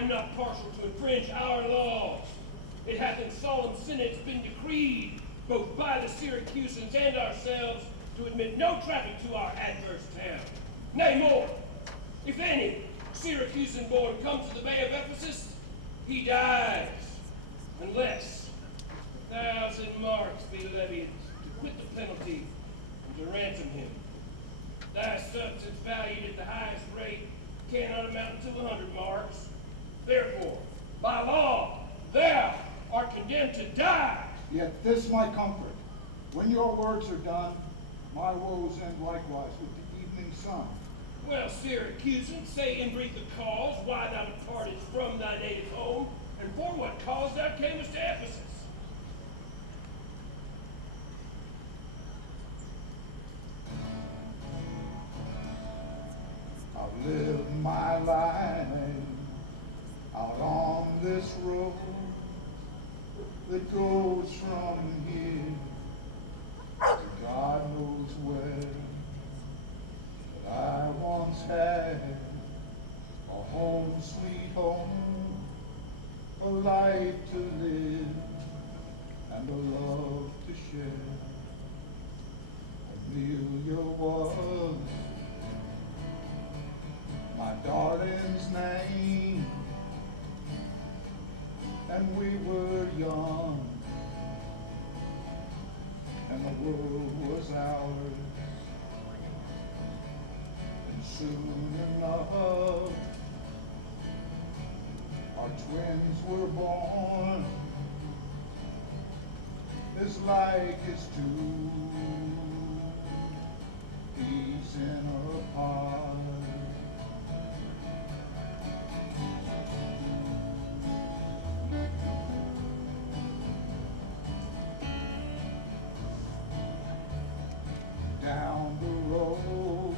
am not partial to infringe our laws. It hath in solemn synods been decreed, both by the Syracusans and ourselves, to admit no traffic to our adverse town. Nay more, if any Syracusan born comes to the Bay of Ephesus, he dies, unless 1,000 marks be levied to quit the penalty and to ransom him. Thy substance valued at the highest rate cannot amount to 100 marks. Therefore, by law, thou art condemned to die. Yet this my comfort, when your words are done, my woes end likewise with the evening sun. Well, Syracusan, say in brief the cause why thou departedst from thy native home, and for what cause thou camest to Ephesus. I've lived my life out on this road that goes from here to God knows where. But I once had a home, sweet home, a life to live and a love to share. Aemelia was my darling's name, and we were young, and the world was ours. And soon enough, our twins were born, as like as two peas in a pod. Down the road,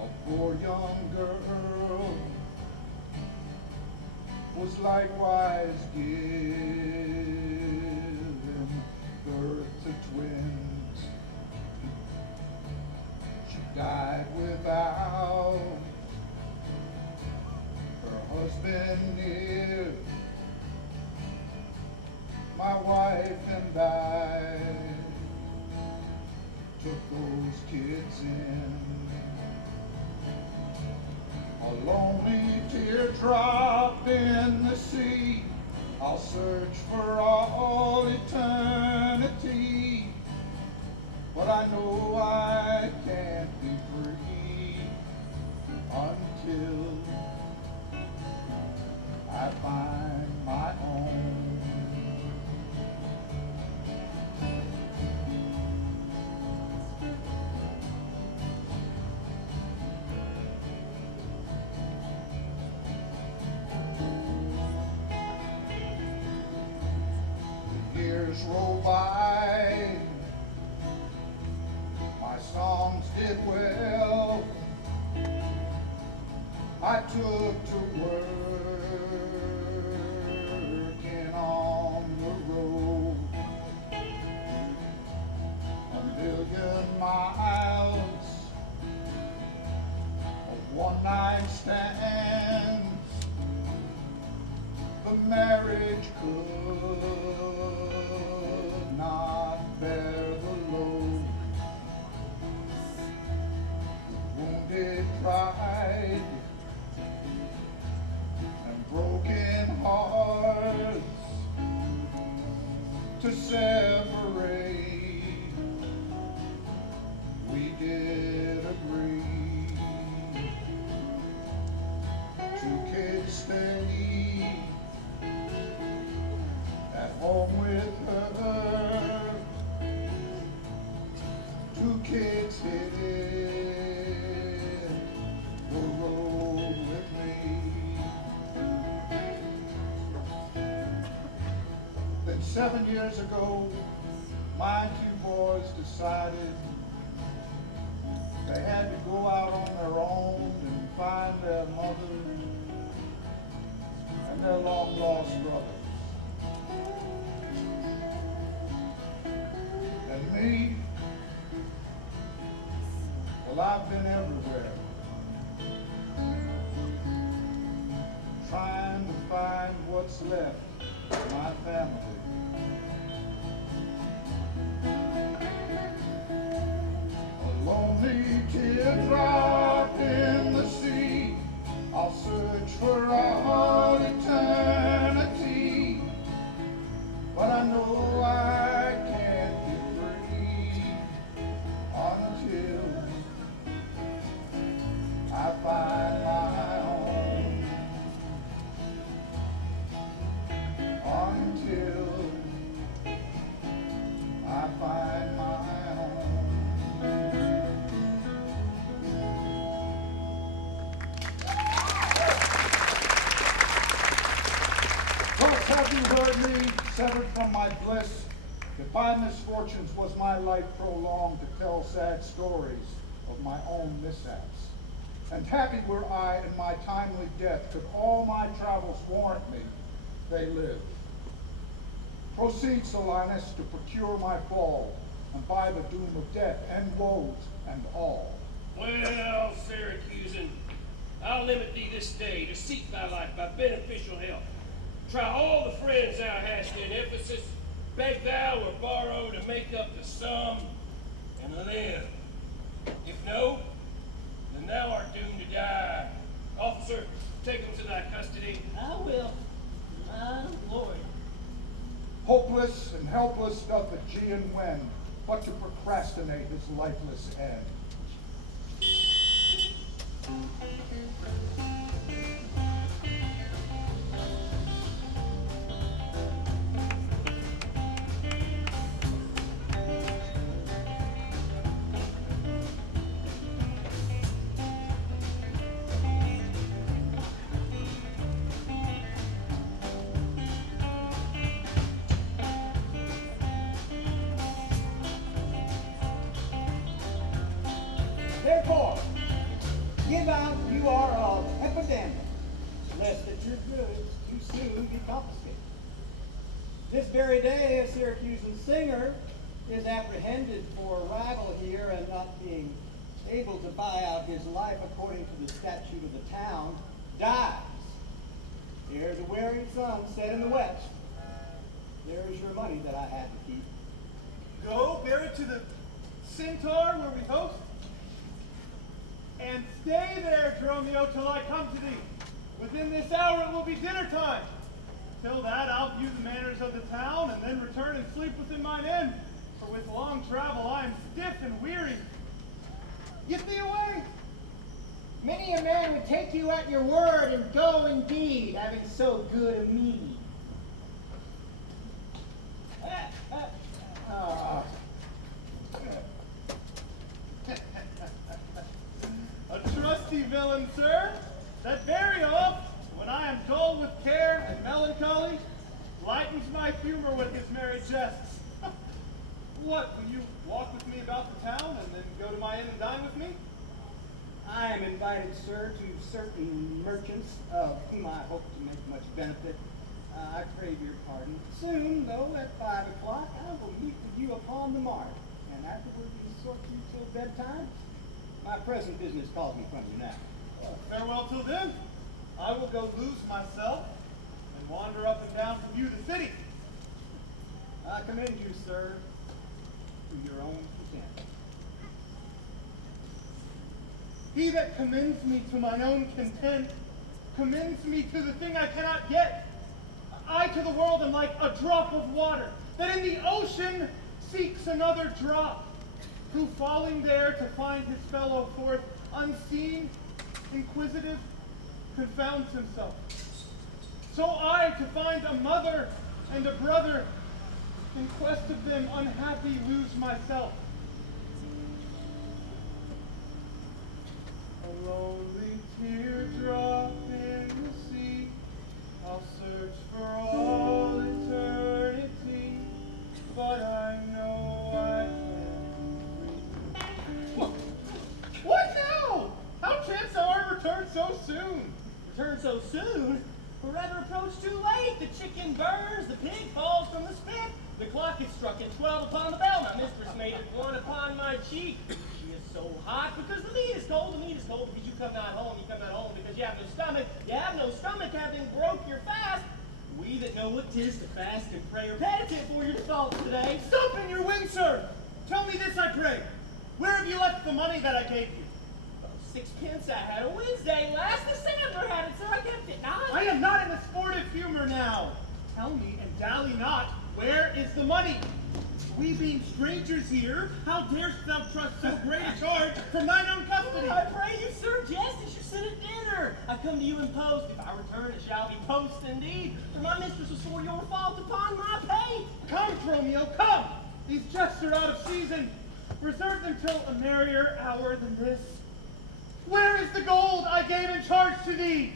a poor young girl was likewise given birth to twins. She died without her husband near. My wife and I took those kids in. A lonely teardrop in the sea, I'll search for all eternity, but I know I can't be free until I find my own. Roll by, my songs did well. I took to working on the road, 1,000,000 miles of one-night stands. The marriage could not bear the load. Wounded pride and broken hearts to separate, we did agree. 2 kids stay at home with her, 2 kids hit the road with me. Then 7 years ago, my 2 boys decided they had to go out on their own and find their mother and their long-lost brother. And me, well, I've been everywhere. what's left of my family. A lonely teardrop in the sea, I'll search for all eternity, but I know I can't be free until I find my home. Until I find my home. Thus have you heard me, severed from my bliss, if by misfortunes was my life prolonged to tell sad stories of my own mishaps. And happy were I in my timely death, could all my travels warrant me, they live. Proceed, Solinus, to procure my fall, and by the doom of death, end woes and all. Well, Syracusan, I'll limit thee this day to seek thy life by beneficial help. Try all the friends thou hast in Ephesus, beg thou or borrow to make up the sum, and live. If no, then thou art doomed to die. Officer, take him to thy custody. I will, my lord. Hopeless and helpless doth the Aegeon wend, but to procrastinate his lifeless end. Therefore, give out you are of epidemic, lest at your goods too soon be confiscated. This very day a Syracusan singer is apprehended for arrival here and not being able to buy out his life according to the statute of the town, dies. Ere the wearing sun set in the west. There is your money that I had to keep. Go, bear it to the centaur where we host, and stay there, Dromio, till I come to thee. Within this hour it will be dinner time. Till that, I'll view the manners of the town, and then return and sleep within mine inn. For with long travel I am stiff and weary. Get thee away! Many a man would take you at your word and go indeed, having so good a meed. A trusty villain, sir, that very oft, when I am dull with care and melancholy, lightens my humor with his merry jests. What, will you walk with me about the town and then go to my inn and dine with me? I am invited, sir, to certain merchants of whom I hope to make much benefit. I crave your pardon. Soon, though, at 5 o'clock, I will meet with you upon the mart, and afterward resort to you till bedtime. My present business calls me from you now. Farewell till then. I will go lose myself and wander up and down to view the city. I commend you, sir, to your own content. He that commends me to mine own content commends me to the thing I cannot get. I to the world am like a drop of water that in the ocean seeks another drop, who falling there to find his fellow forth, unseen, inquisitive, confounds himself. So I to find a mother and a brother, in quest of them unhappy lose myself. A lonely teardrop in the sea, I'll search for all eternity, but I know I can't be free. What now? How chance thou art returned so soon? Return so soon? Or rather approach too late. The chicken burns, the pig falls from the spit. The clock is struck at 12 upon the bell. My mistress made it one upon my cheek. She is so hot because the meat is cold. The meat is cold because you come not home. You come not home because you have no stomach. You have no stomach having broke your fast. We that know what 'tis to fast and pray are penitent for your faults today. Stop in your wind, sir! Tell me this, I pray. Where have you left the money that I gave you? 6 pence I had a Wednesday last December had it, so I kept it. I am not in the sportive humor now. Tell me, and dally not, where is the money? We being strangers here, how darest thou trust so great a charge from thine own custody? I pray you, sir, just as you sit at dinner. I come to you in post. If I return, it shall be post indeed. For my mistress will swear your fault upon my pay. Come, Dromio, come! These jests are out of season. Reserve them till a merrier hour than this. Where is the gold I gave in charge to thee?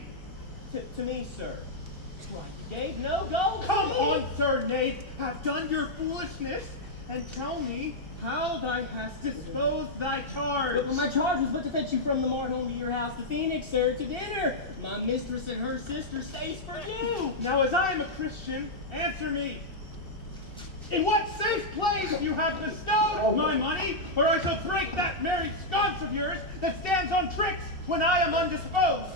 To me, sir. Why, you gave no gold Come to me. on, sir knave, have done your foolishness, and tell me how thou hast disposed thy charge. But my charge was but to fetch you from the mart home to your house, the Phoenix, sir, to dinner. My mistress and her sister stays for you. Now, as I am a Christian, answer me. In what safe place you have bestowed my money, or I shall break that merry sconce of yours that stands on tricks when I am undisposed.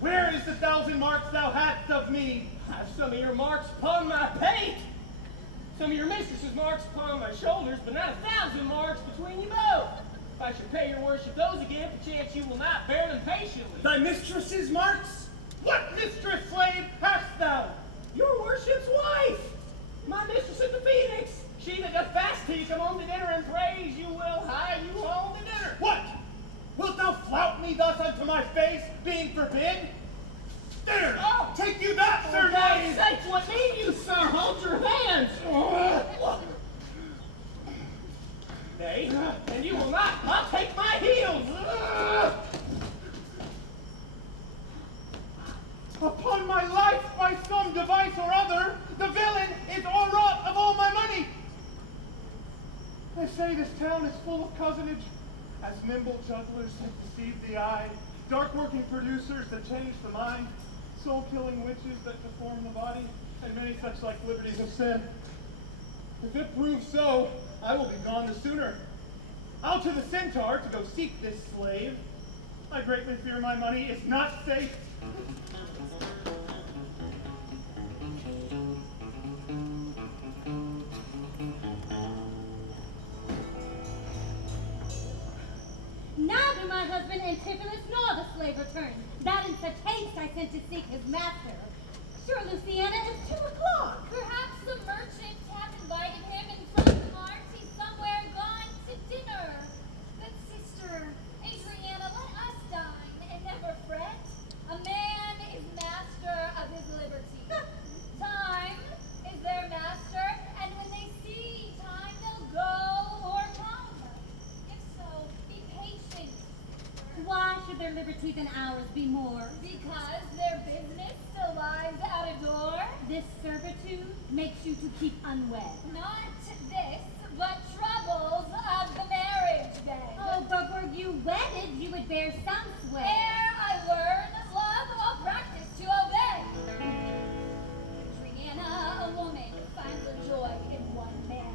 Where is the 1,000 marks thou hadst of me? I have some of your marks upon my pate. Some of your mistress's marks upon my shoulders, but not 1,000 marks between you both. If I should pay your worship those again, perchance you will not bear them patiently. Thy mistress's marks? What mistress, slave, hast thou? Your worship's wife, my mistress at the Phoenix. She that doth fast till you come home to dinner and praise you will hie you home to dinner. What? Wilt thou flout me thus unto my face, being forbid? There! Oh. Take you that, For sir God's knave! sake, what need you, sir? Hold your hands. Nay, and you will not. I'll take my heels. Upon my life, by some device or other, the villain is o'erwrought of all my money. They say this town is full of cozenage, as nimble jugglers that deceive the eye, dark-working producers that change the mind, soul-killing witches that deform the body, and many such like liberties of sin. If it proves so, I will be gone the sooner. Out to the Centaur to go seek this slave. I greatly fear my money is not safe. Neither my husband Antipholus nor the slave returned. That in such haste I sent to seek his master. Sure, Luciana, it's 2 o'clock. Perhaps the merchants have invited him in from the mart. He's somewhere gone to dinner. But sister, Adrianna, let us dine and never fret. A man is master of his liberty. Time is their master, and when they see time, they'll go or come. If so, be patient. Why should their liberties and ours be more? Because their business still lies out of door. This servitude makes you to keep unwed. Not this, but troubles of the marriage day. Oh, but were you wedded, you would bear some sway. Ere I learn, love or practice to obey. Adrianna, a woman, finds a joy in one man.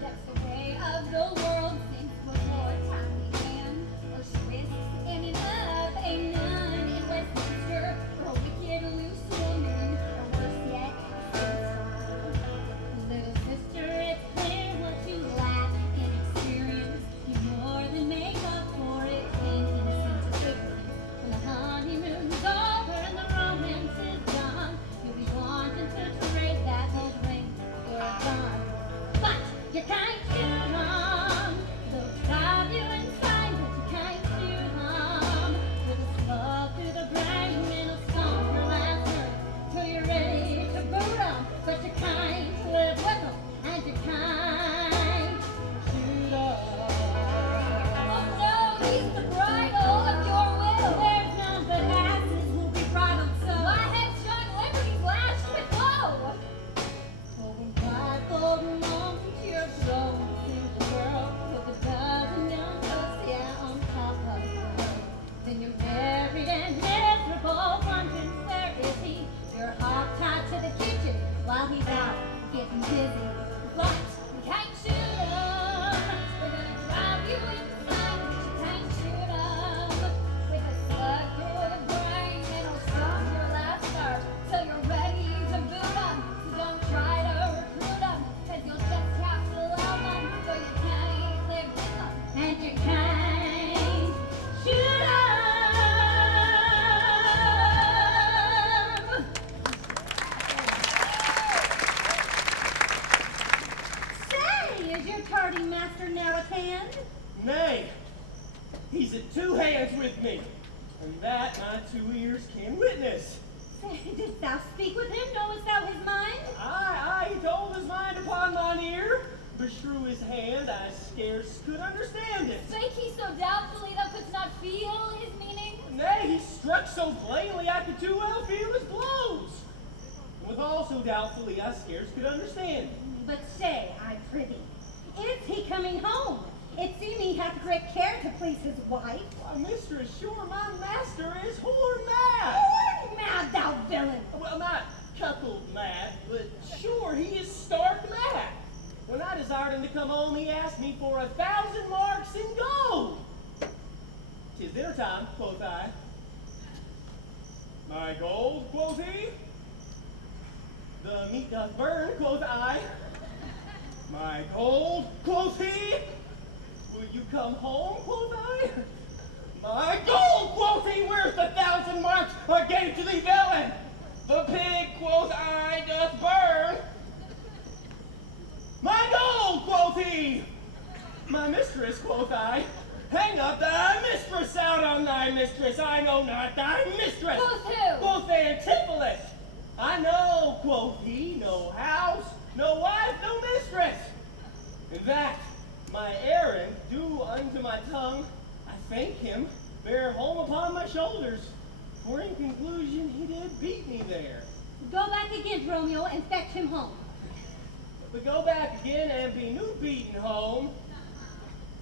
That's the way of the world since before time began. Or she risks in love, a nun in Westminster, or a wicked loose woman, or worse yet, a spinster. Little sister, it's clear what you lack in experience. You more than make up for it in innocent ignorance. call so doubtfully I scarce could understand. But say, I prithee, is he coming home? It seems he hath great care to please his wife. Why, mistress, sure my master is horn mad. Horn mad, thou villain! Well, not cuckold mad, but sure he is stark mad. When I desired him to come home, he asked me for 1,000 marks in gold. 'Tis dinner time, quoth I. My gold, quoth he. The meat doth burn, quoth I. My gold, quoth he. Will you come home, quoth I? My gold, quoth he. Where's the 1,000 marks I gave to thee, villain? The pig, quoth I, doth burn. My gold, quoth he. My mistress, quoth I. Hang up thy mistress out on thy mistress. I know not thy mistress. Quoth who? Quoth Antipholus. I know, quoth he, no house, no wife, no mistress. And that my errand due unto my tongue, I thank him, bear home upon my shoulders. For in conclusion, he did beat me there. Go back again, Dromio, and fetch him home. But go back again and be new beaten home.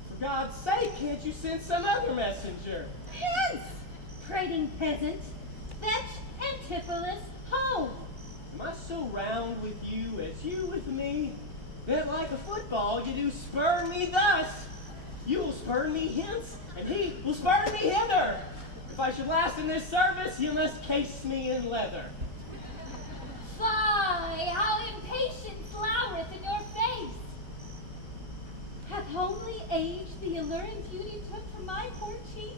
For God's sake, can't you send some other messenger? Hence, prating peasant, fetch Antipholus home. Am I so round with you as you with me, that like a football you do spurn me thus? You will spurn me hence, and he will spurn me hither. If I should last in this service, you must case me in leather. Fie, how impatience flowereth in your face. Hath homely age the alluring beauty took from my poor cheek?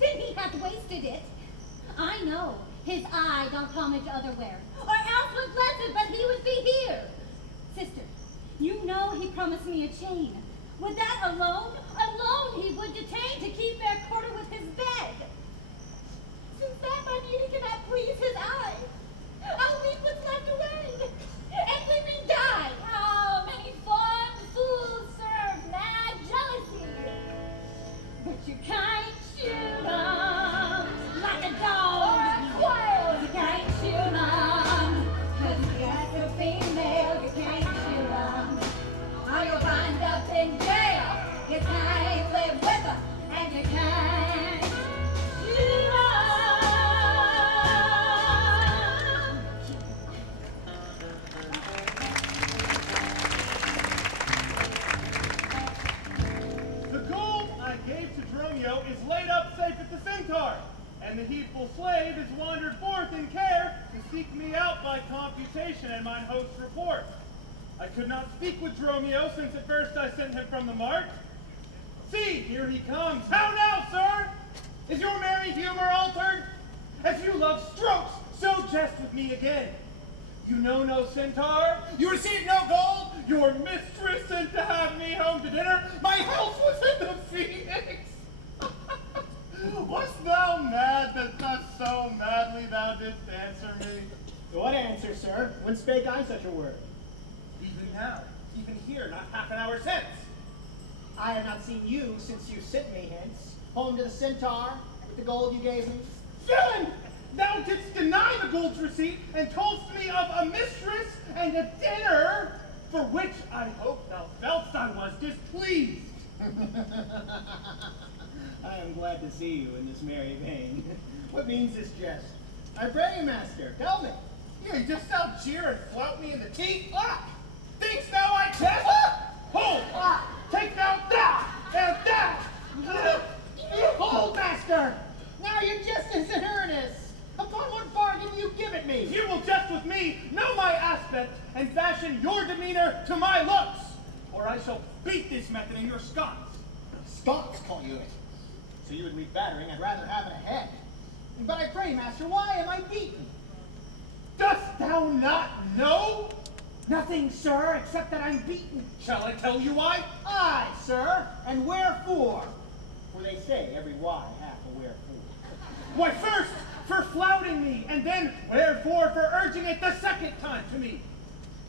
Then he hath wasted it. I know his eye don't homage otherwhere, or else would bless it, but he would be here. Sister, you know he promised me a chain. Would that alone he would detain to keep their quarter with his bed. Since that my beauty cannot please his eye, I'll leave what's left away, and weeping die. How many fond fools serve mad jealousy? But you can't shoot 'em like a dog. Or a quail. You can't shoot 'em, 'cause you're a female, you can't shoot 'em. Or you'll wind up in jail. You can't live with them, and you can't shoot 'em. The gold I gave to Dromio is laid up safe at the Centaur, and the heedful slave is wandered forth in care to seek me out by computation and mine host's report. I could not speak with Dromio since at first I sent him from the mart. See, here he comes. How now, sir? Is your merry humor altered? As you love strokes, so jest with me again. You know no centaur? You receive no gold? Your mistress sent to have me home to dinner? My house was in the Phoenix! Wast thou mad that thus so madly thou didst answer me? What answer, sir? When spake I such a word? Even now, even here, not half an hour since. I have not seen you since you sent me hence, home to the Centaur, with the gold you gave me. Villain! Thou didst deny the gold's receipt, and toldst me of a mistress and a dinner, for which I hope thou feltst I was displeased. I am glad to see you in this merry vein. What means this jest? I pray you, master, tell me. You just thou jeer and flout me in the teeth? Ah! Thinkst thou I jest? Ah! Hold! Ah! Take thou that and that! Hold, master! Now your jest is in earnest. Upon what bargain you give it me? If you will jest with me, know my aspect, and fashion your demeanor to my looks, or I shall beat this method in your sconce. Sconce, call you it. So you would leave battering, I'd rather have it ahead. But I pray, master, why am I beaten? Dost thou not know? Nothing, sir, except that I'm beaten. Shall I tell you why? Aye, sir, and wherefore? For they say every why hath a wherefore. Why, first, for flouting me, and then wherefore for urging it the second time to me.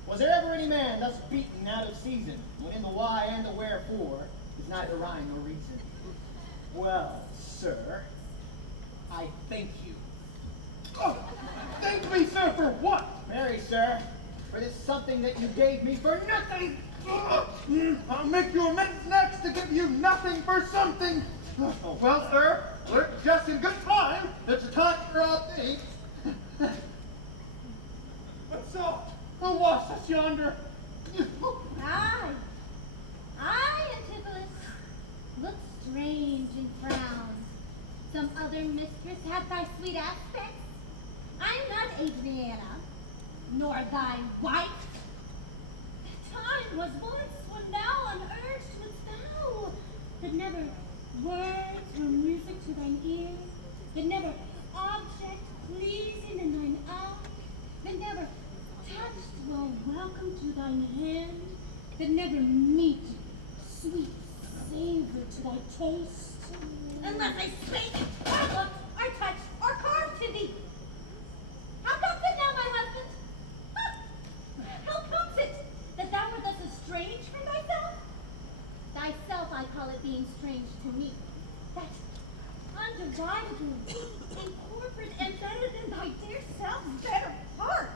Was there ever any man thus beaten out of season, when in the why and the wherefore is neither rhyme nor reason? Well, sir, I thank you. Oh, thank me, sir, for what? sir, for this something that you gave me for nothing. I'll make you amends next to give you nothing for something. Well, sir, we're just in good time. It's a time for all things. What's up? Who washed us yonder? I, Antipholus, look strange and frown. Some other mistress had thy sweet aspect. I'm not Adrianna, nor thy wife. The time was once when thou unearthst wouldst thou, that never words or music to thine ear, that never object pleasing in thine eye, that never touched well welcome to thine hand, that never meat sweet savor to thy taste, unless I spake, or looked, or touched, or carved to thee. How comes it now, my husband? How comes it that thou art thus estranged from thyself? Thyself I call it being strange to me. That undividedly incorporate and better than thy dear self's better part.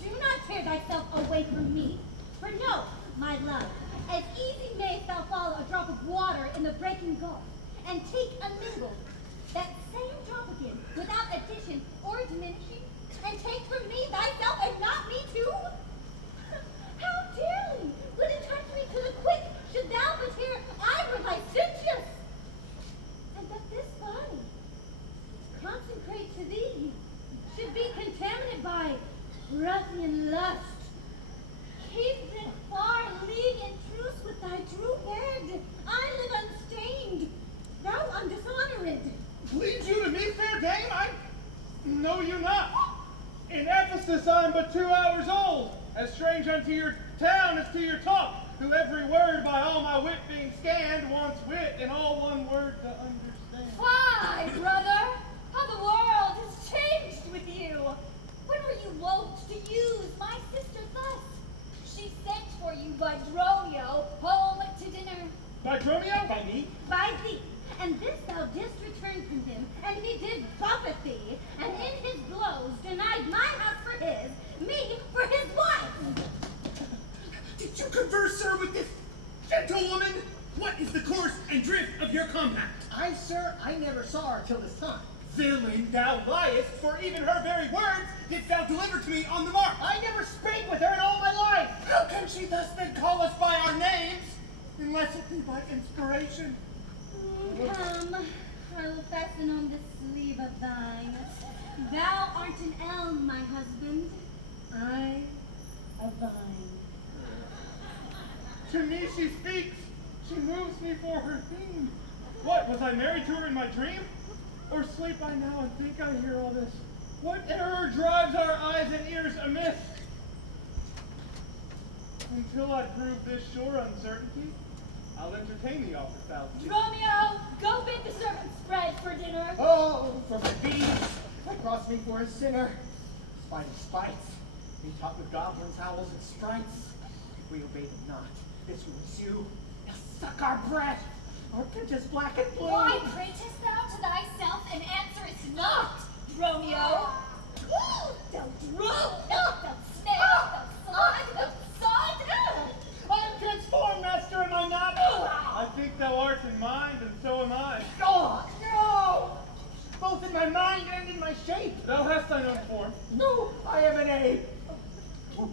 Do not tear thyself away from me. For know, my love, as easy mayst thou follow a drop of water in the breaking gulf, and take unmingled that same drop again, without addition or diminishing, and take from me thyself and not me too? How dearly would it touch me to the quick, should thou but hear I were licentious, and that this body, consecrate to thee, should be contaminated by ruffian lust. Keep it far, league in truce with thy true bed. I live unstained, thou undishonored. Lead you to me, fair dame? I know you not. In Ephesus I'm but 2 hours old, as strange unto your town as to your talk, who every word by all my wit being scanned wants wit and all one word to understand. Why, brother? How the world has changed with you! When were you wont to use my sister thus? She sent for you by Dromio home to dinner. By Dromio? By me? By thee, and this thou didst return from him, and he did buffet thee, and in his blows denied my house for his, me for his wife. Did you converse, sir, with this gentlewoman? What is the course and drift of your compact? Sir, I never saw her till this time. Villain, thou liest, for even her very words didst thou deliver to me on the mark. I never spake with her in all my life. How can she thus then call us by our names, unless it be by inspiration? Come, I will fasten on this sleeve of thine. Thou art an elm, my husband. I a vine. To me she speaks. She moves me for her theme. What, was I married to her in my dream? Or sleep I now and think I hear all this? What error drives our eyes and ears amiss? Until I prove this sure uncertainty, I'll entertain the offer thou givest. Dromio, go bid the servants spread for dinner. Oh, for my beads, cross me for a sinner. Spite of spites, be taught with goblins, owls, and sprites. If we obey them not, this will ensue. They'll suck our breath, our pitches black and blue. Why pratest thou to thyself and answerest not, Dromio? Thou drone, thou snare, thou slide, thou sod. I'm transformed, master, am I not? I think thou art in mind, and so am I. Oh, no! Both in my mind and in my shape. Thou hast thine own form. No, I am an ape. If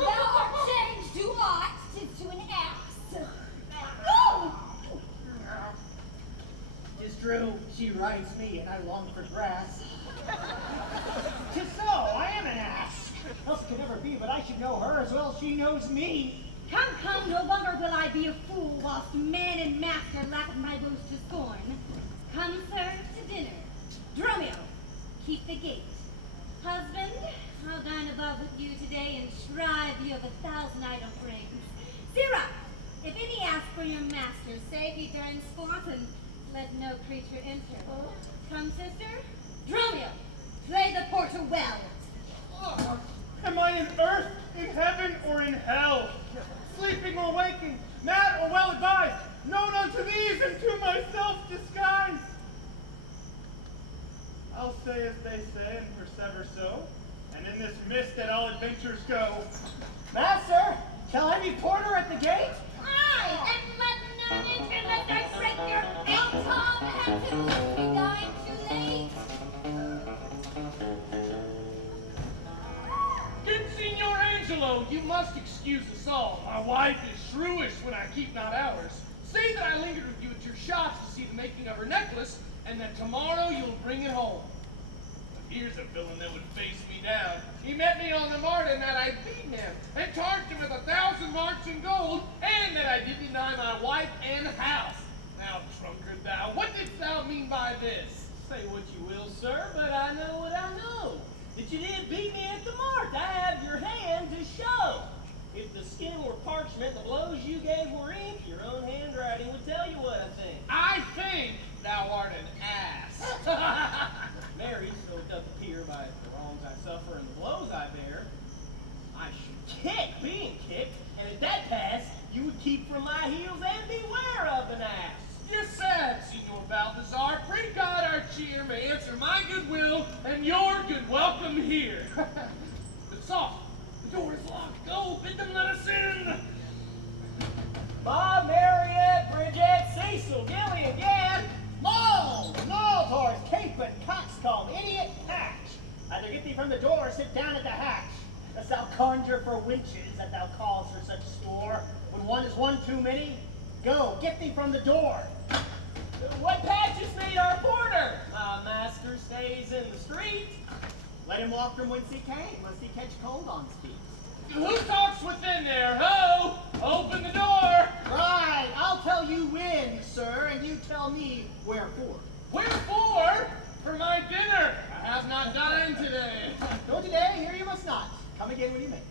thou art changed to aught, 'tis to an ass. Tis true, she rides me, and I long for grass. 'Tis so, I am an ass. Else it can never be, but I should know her as well as she knows me. Come, no longer will I be a fool, whilst man and master laugh at my boast to scorn. Come, sir, to dinner. Dromio, keep the gate. Husband, I'll dine above with you today and shrive you of 1,000 idle rings. Sirrah, if any ask for your master, say he dines forth and let no creature enter. Come, sister. Dromio, play the porter well. Am I in earth, in heaven, or in hell? Sleeping or waking, mad or well advised, known unto these and to myself disguised. I'll stay as they say and persever so, and in this mist that all adventures go. Master, shall I be porter at the gate? Aye, and let none enter lest I break your ankle. Antipholus be dying too late. Good Signor Angelo, you must excuse us all. My wife is shrewish when I keep not hours. Say that I lingered with you at your shops to see the making of her necklace, and that tomorrow you'll bring it home. But here's a villain that would face me down. He met me on the mart and that I'd beaten him, and charged him with 1,000 marks in gold, and that I did deny my wife and house. Now, drunkard thou, what didst thou mean by this? Say what you will, sir, but I know what I know. That you did beat me at the mart. I have your hand to show. If the skin were parchment, the blows you gave were ink, your own handwriting would tell you what I think. I think thou art an ass. Mary, so it doth appear by the wrongs I suffer and the blows I bear, I should kick being kicked, and at that pass, you would keep from my heels and beware of an ass. You're sad, Signor Balthazar. Pray God our cheer may answer my goodwill and your good welcome here. But soft, the door is locked. Go, bid them let us in. Bob, Marriott, Bridget, Cecil, Gillian, Gad, Long, Noltors, Capon, Coxcomb, Idiot, Patch. Either get thee from the door or sit down at the hatch. Dost thou conjure for winches that thou calls for such store? When one is one too many, go, get thee from the door. What Patches made our porter? My master stays in the street. Let him walk from whence he came, lest he catch cold on his feet. Who talks within there? Ho! Open the door! Right, I'll tell you when, sir, and you tell me wherefore. Wherefore? For my dinner. I have not dined today. Go today, here you must not. Come again when you may.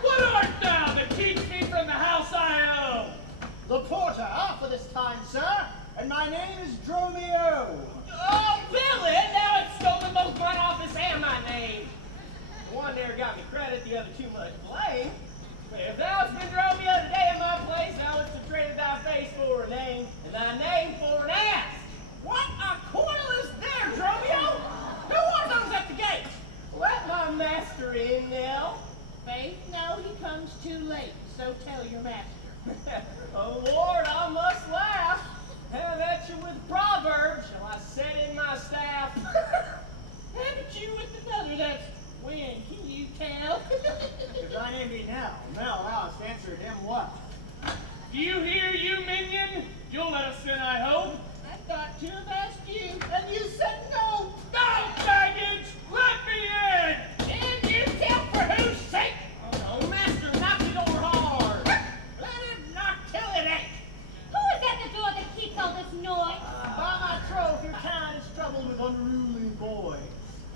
What art thou that keeps me from the house I own? The porter, for this time, sir, and my name is Dromio. Oh, villain! Thou hast stolen both my office and my name. The one there got me credit, the other too much blame. But if thou hast been Dromio today in my place, thou hast traded thy face for a name, and thy name for an ass. What a coil is there, Dromio? Who are those at the gate? Let my master in, Nell. Faith, no, he comes too late, so tell your master. Oh, Lord, I must laugh. Have at you with proverbs. Shall I set in my staff? Haven't you with another that's when? Can you tell? If thy name be Nell, thou hast answered him what? Do you hear, you minion? You'll let us in, I hope. I thought to have asked you. And you said no. No baggage! Let me in! And you tell for whose sake? Oh, no, master, knock the door hard. Let him knock till it ain't. Who is at the door that keeps all this noise? By my troth, your kind is troubled with unruly boys.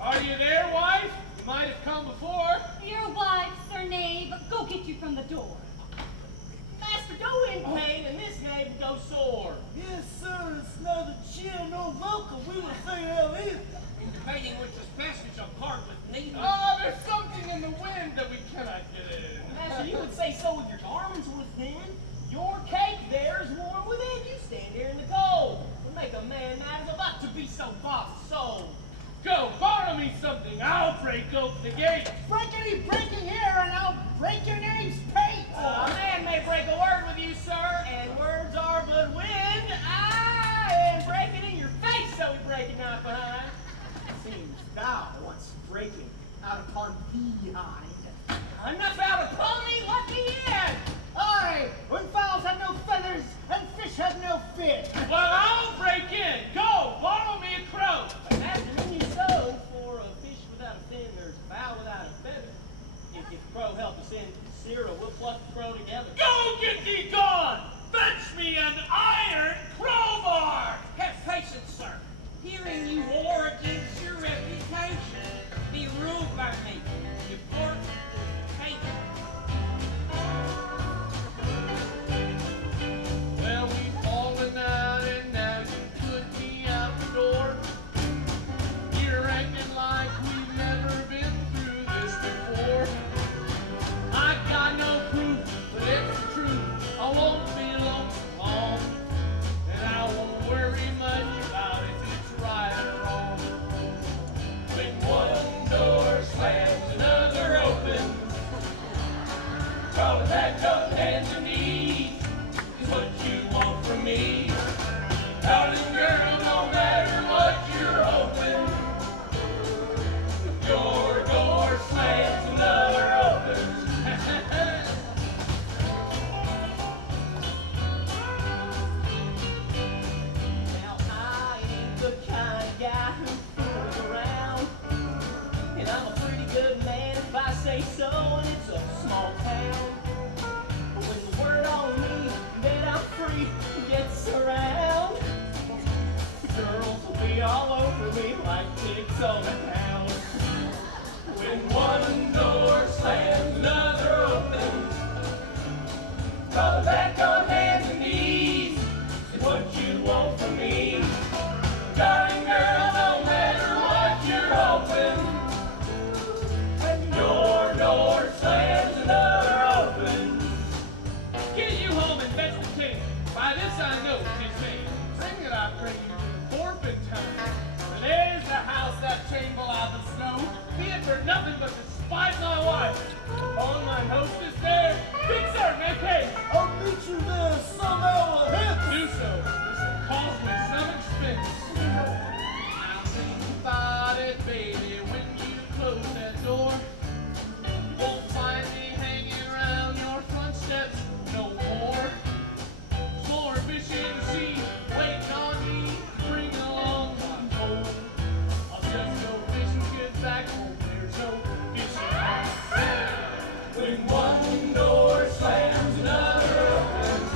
Are you there, wife? You might have come before. Your wife, Sir Knave, go get you from the door. Master, go in pain, and this knave will go sore. Yes, sir, it's neither cheer nor welcome. We will say how is. In debating which is best, we shall part with neither. Oh, there's something in the wind that we cannot get in. Master, you would say so if your garments were thin. Your cake there is warm within. You stand here in the cold. Would make a man mad as about to be so bought sold. Go, borrow me something. I'll break open the gate. Breaking here, and I'll break your name's pate. A man may break a word with you, sir, and words are but wind. And break it in your face, so we break it not behind. Seems thou wants breaking out upon thee hind. Enough out upon me, let me in. Aye, when fowls have no feathers and fish have no fin. Well, I'll break in. Go, borrow me a crow. But master, when you so, for a fish without a fin, there's a fowl without a feather. If the crow help us in, Cyril, we'll pluck the crow together. Go, get thee gone. Fetch me an iron crowbar. Have patience, sir. Hearing you war against your reputation, be ruled by me. Depart be all over me like pigs on a hound. When one door slams, another opens. Fall back on hands and knees is what you want from me. Darling girl, no matter what you're hoping, when your door slams, another opens. Get you home and fetch the king. By this I know 'tis me. Sing it, I pray you, Porpentine. For there's the house that chamber out the snow. Be it for nothing but to spite my wife. On my hostess there, big certain, okay? I'll meet you there some hour hence. Do so. This will cost me some expense. I'll think about it, baby, when you close that door. You won't find me hanging around your front steps no more. More fish in the sea, waiting on me, bring along my pole. I'll just go fishing, get back home, there's no fishing on there. When one door slams, another opens.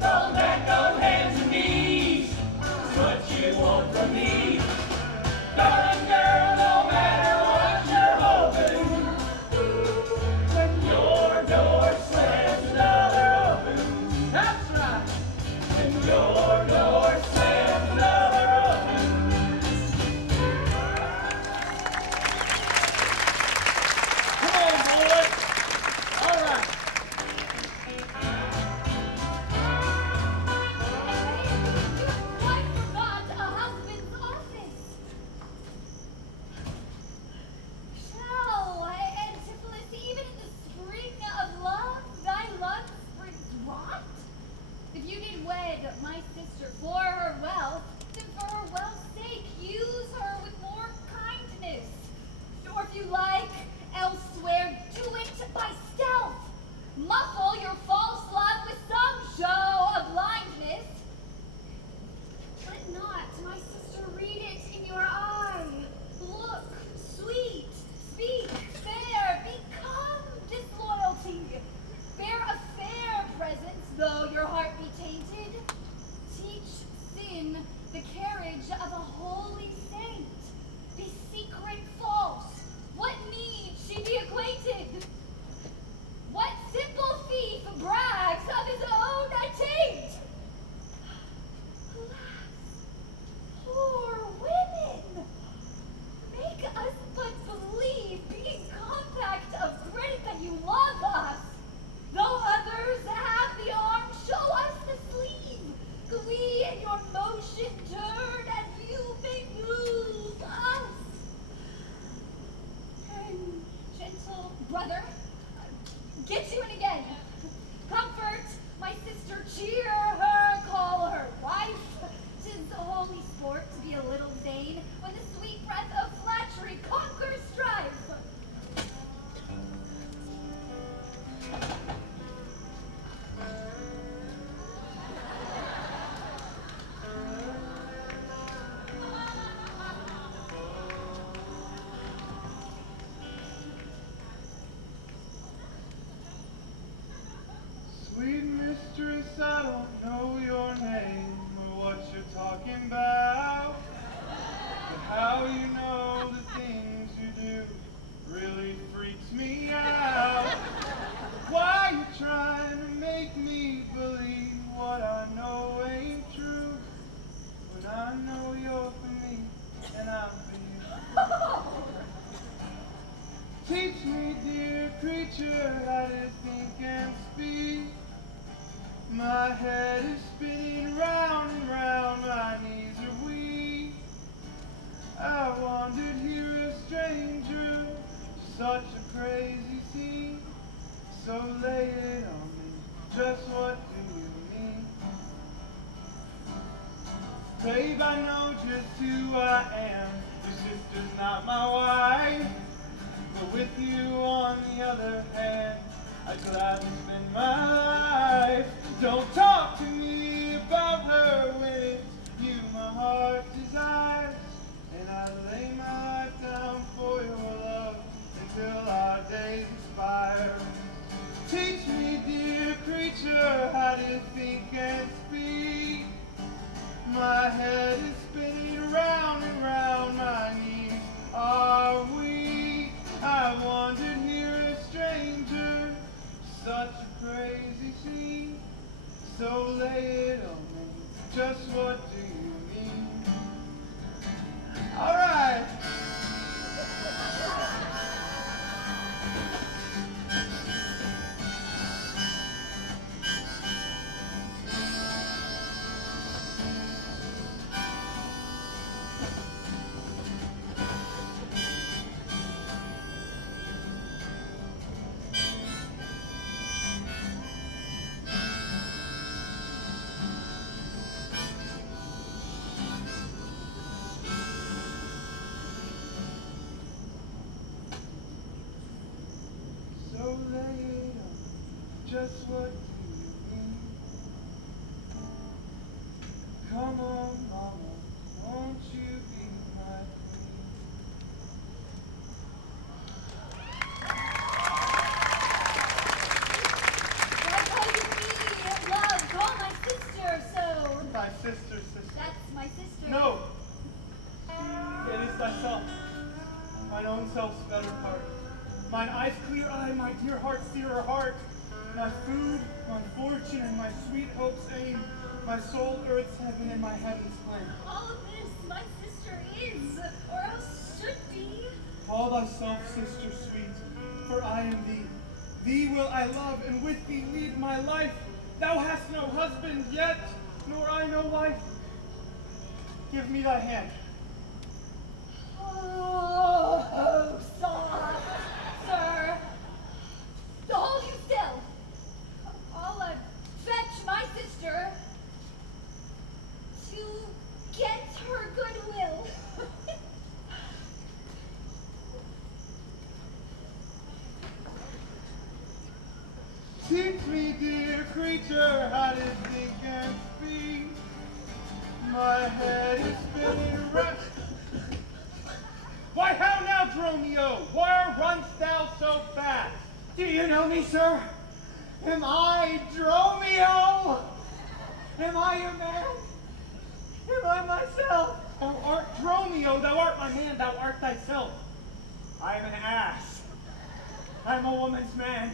Fall back on hands and knees, is what you want from me. Darling girl, no matter what you're hoping, when your door slams, another opens. That's right. When your door slams, another opens. Come on, boy. All right. You quite forgot a husband's office. Shall Antipholus, even in the spring of love, thy love springs rot? If you did wed my sister for her wealth, then for her wealth's sake use her with more kindness. Or if you like, elsewhere, do it by stealth. Muffle your false love with some show of blindness. Let not my sister read it in your eye. Look, sweet, speak, fair, become disloyalty. Bear a fair presence, though your heart be tainted. Teach sin the carriage of a holy saint. Be secret false. What need she be acquainted? What simple thief brags of his own attaint? Alas, poor women! Make us but believe, being compact of great, that you love us. Though others have the arm, show us the sleeve. Could we in your motion turn, and you may move us? And gentle brother, get you in again. Comfort my sister, cheer her, call her wife. 'Tis a holy sport to be a little vain when the sweet breath of flattery conquers strife. Sweet mistress, I don't know your name or what you're talking about, but how you know the things you do really freaks me out. Why you trying to make me believe what I know ain't true, when I know you're for me and I'm for you? Teach me, dear creature, how to think and speak. My head is spinning round and round, my knees are weak. I wandered here a stranger, such a crazy scene. So lay it on me, just what do you mean? Babe, I know just who I am. Your sister's not my wife, but with you on the other hand, I'd gladly spend my life. Don't talk to me about her when it's you my heart desires, and I lay my life down for your love until our days expire. Teach me, dear creature, how to think and speak. My head is spinning see. So lay it on me. Just what do you mean? All right. So lay it on. Just what do you mean? Come on, mama, won't you be my queen? Why call you me, love? Call my sister so. My sister, sister. That's my sister. No! It is thyself, mine own self's better part. Mine eyes clear eye, my dear heart dearer heart. My food, my fortune, and my sweet hope's aim. My soul earth's heaven and my heaven's flame. All of this my sister is, or else should be. Call thyself sister sweet, for I am thee. Thee will I love, and with thee lead my life. Thou hast no husband yet, nor I no wife. Give me thy hand. Oh, soft, sir. Hold you still. I'll fetch my sister to get her goodwill. Teach me, dear creature, how to think and speak. My head is spinning round. Why, how now, Dromio? Where runn'st thou so fast? Do you know me, sir? Am I Dromio? Am I your man? Am I myself? Thou art Dromio, thou art my man, thou art thyself. I am an ass. I'm a woman's man.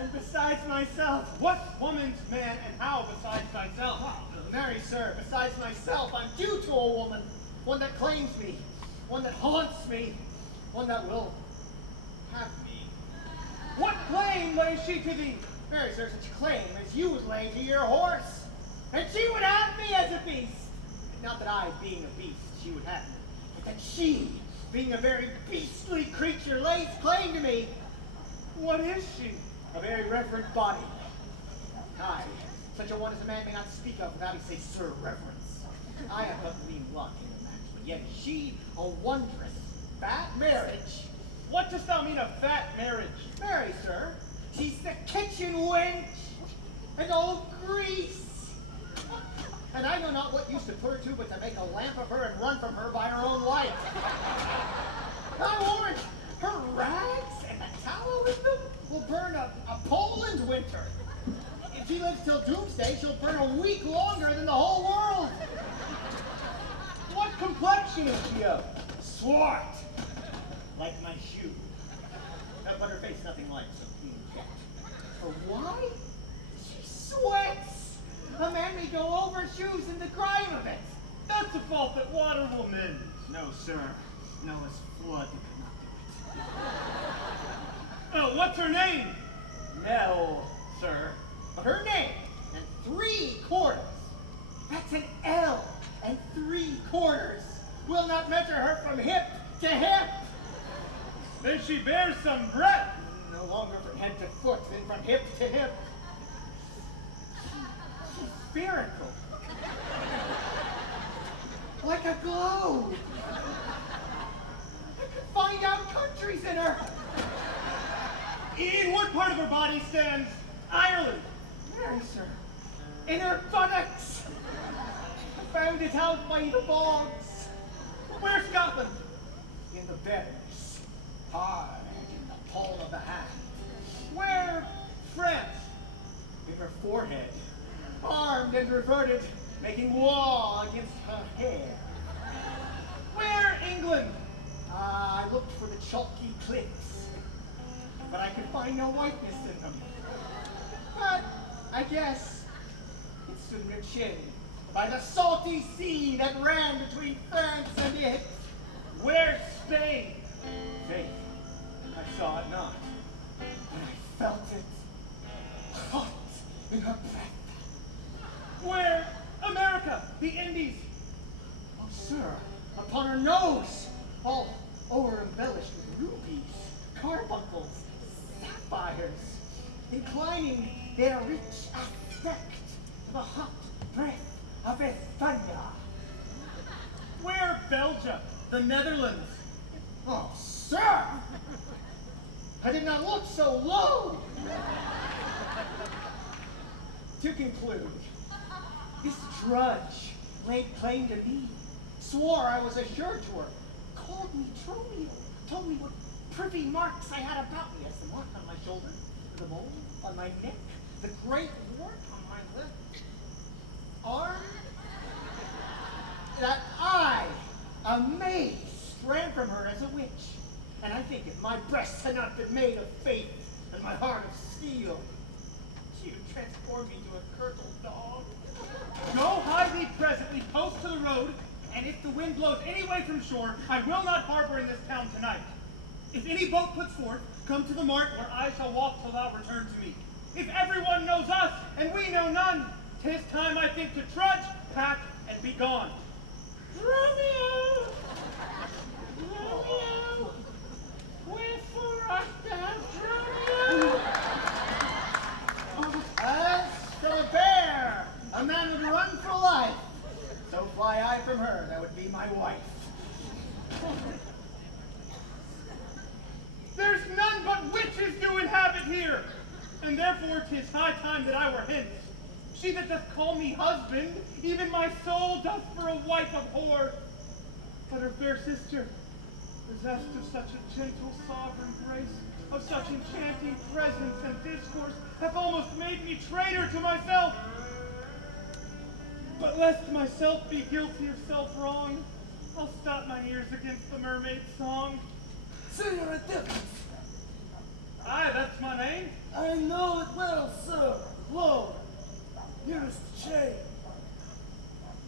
And besides myself, What woman's man and how besides thyself? marry, sir, besides myself, I'm due to a woman. One that claims me. One that haunts me. One that will have me. What claim lays she to thee? Marry, sir, such claim as you would lay to your horse. And she would have me as a beast. Not that I, being a beast, she would have me. But that she, being a very beastly creature, lays claim to me. What is she? A very reverent body. Aye, such a one as a man may not speak of without he say, sir, reverence. I have but mean luck in the match, but yet is she a wondrous fat marriage. What dost thou mean a fat marriage? Marry, sir, she's the kitchen wench and old grease. And I know not what use to put her to but to make a lamp of her and run from her by her own light. I warrant her rags and the tallow in them will burn a Poland winter. If she lives till doomsday, she'll burn a week longer than the whole world. What complexion is she of? Swart, like my shoe. But her face nothing like so clean yet. For why? She sweats. A man may go over shoes in the grime of it. That's a fault that water will mend. No, sir. Noah's flood could not do it. Oh, what's her name? Nell, sir. But her name and 3/4. That's an L and 3/4. Will not measure her from hip to hip. Then she bears some breadth. No longer from head to foot, then from hip to hip. She's spherical. Like a globe. I could find out countries in her. In what part of her body stands Ireland? Very, sir. In her buttocks. I found it out by the bogs. Where's Scotland? In the betters. Hard in the palm of the hand. Where France? In her forehead. Armed and reverted, making war against her hair. Where England? I looked for the chalky cliffs, but I could find no whiteness in them. But I I guess it stood Miranne by the salty sea that ran between France and it. Where's Spain? Faith, I saw it not, but I felt it hot in her breath. Where? America, the Indies. Oh, sir, upon her nose, all over-embellished with rubies, carbuncles, sapphires, inclining their rich aspect to the hot breath of España. Where Belgium, the Netherlands? Oh, sir! I did not look so low! To conclude, this drudge laid claim to me, swore I was assured to her, called me Dromio, told me what privy marks I had about me, as the mark on my shoulder, the mole on my neck, the great wart on my lip, arm, that I, amazed, ran from her as a witch. And I think if my breasts had not been made of faith and my heart of steel, she would transform me to a curdled dog. Go hide me presently, post to the road, and if the wind blows any way from shore, I will not harbor in this town tonight. If any boat puts forth, come to the mart where I shall walk till thou return to me. If everyone knows us, and we know none, 'tis time, I think, to trudge, pack, and be gone. Dromio! Dromio! Wherefore art thou, Dromio? As for a bear, a man would run for life. So fly I from her, that would be my wife. There's none but witches do inhabit here, and therefore 'tis high time that I were hence. She that doth call me husband, even my soul doth for a wife abhor. But her fair sister, possessed of such a gentle sovereign grace, of such enchanting presence and discourse, hath almost made me traitor to myself. But lest myself be guilty of self-wrong, I'll stop mine ears against the mermaid's song. Senior Antipholus. Aye, that's my name. I know it well, sir. Lo, here is the chain.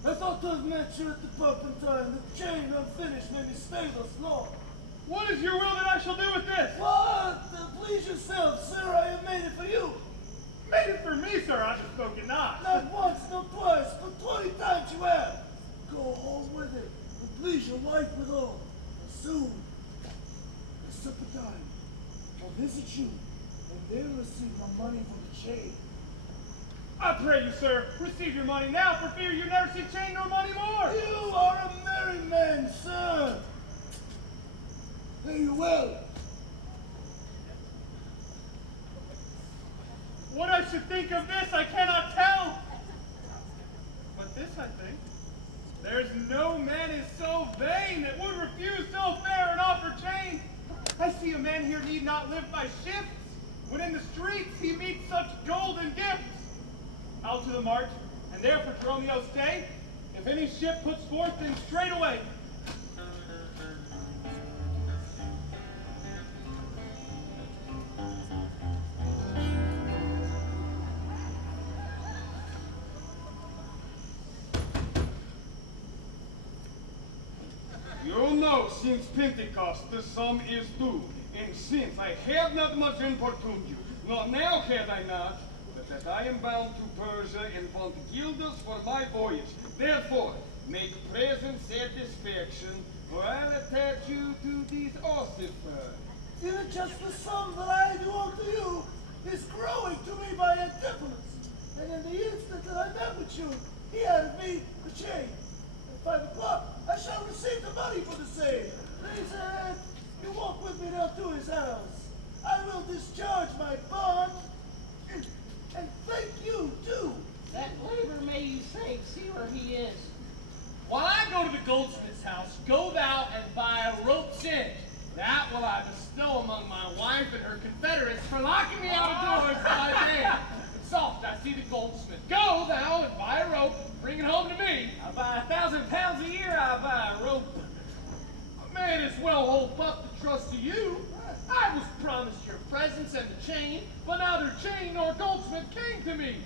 I thought to have met you at the Porpentine. The chain unfinished made me stay thus long. What is your will that I shall do with this? What? Please yourself, sir. I have made it for you. Made it for me, sir. I bespoke it not. Not once, not twice, but 20 times you have. Go home with it, and please your wife withal. And soon, at supper time, I'll visit you, and then receive my money for the chain. I pray you, sir, receive your money now, for fear you never see chain nor money more. You are a merry man, sir. Fare you well. What I should think of this, I cannot tell. But this I think, there's no man is so vain that would refuse so fair an offer chain. I see a man here need not live by shifts, when in the streets he meets such golden gifts. Out to the mart, and there for Dromio stay. If any ship puts forth, then straight away. You know, since Pentecost the sum is due, and since I have not much importuned you, nor now had I not, but that I am bound to Persia and want guilders for my voyage. Therefore, make present satisfaction, or I'll attach you to these ossifers. Even just the sum that I do unto you is growing to me by Antipholus. And in the instant that I met with you, he handed me the chain. At 5 o'clock, I shall receive the money for the same. Please, you walk with me now to his house. I will discharge my bond. And thank you, too. That labor may you say, see where he is. While I go to the goldsmith's house, go thou and buy a rope's end. That will I bestow among my wife and her confederates for locking me out of doors by day. But soft, I see the goldsmith. Go thou and buy a rope, bring it home to me. I buy 1,000 pounds a year, I buy a rope. I may as well hold up the trust to you. I was promised your presence and the chain, but neither chain nor goldsmith came to me.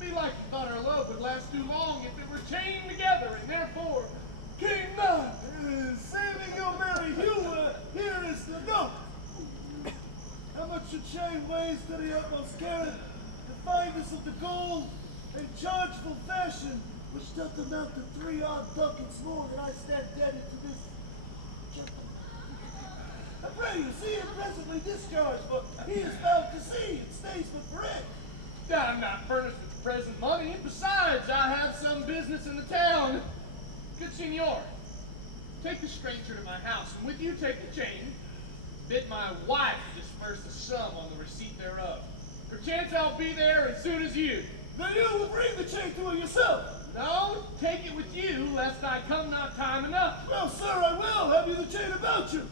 Belike you thought our love would last too long if it were chained together, and therefore, King Nell, saving your merry hue, here is the note. How much your chain weighs to the utmost carat, the fineness of the gold, in chargeful fashion, which doth amount to 3 odd ducats more than I stand indebted to this gentleman. I pray you see him presently discharged, for he is bound to sea and stays but for it. I'm not furnished with the present money, and besides, I have some business in the town. Good signor, take the stranger to my house, and with you take the chain. Bid my wife disperse the sum on the receipt thereof. Perchance I'll be there as soon as you. Then you will bring the chain to her yourself. No, take it with you, lest I come not time enough. Well, sir, I will. Have you the chain about you?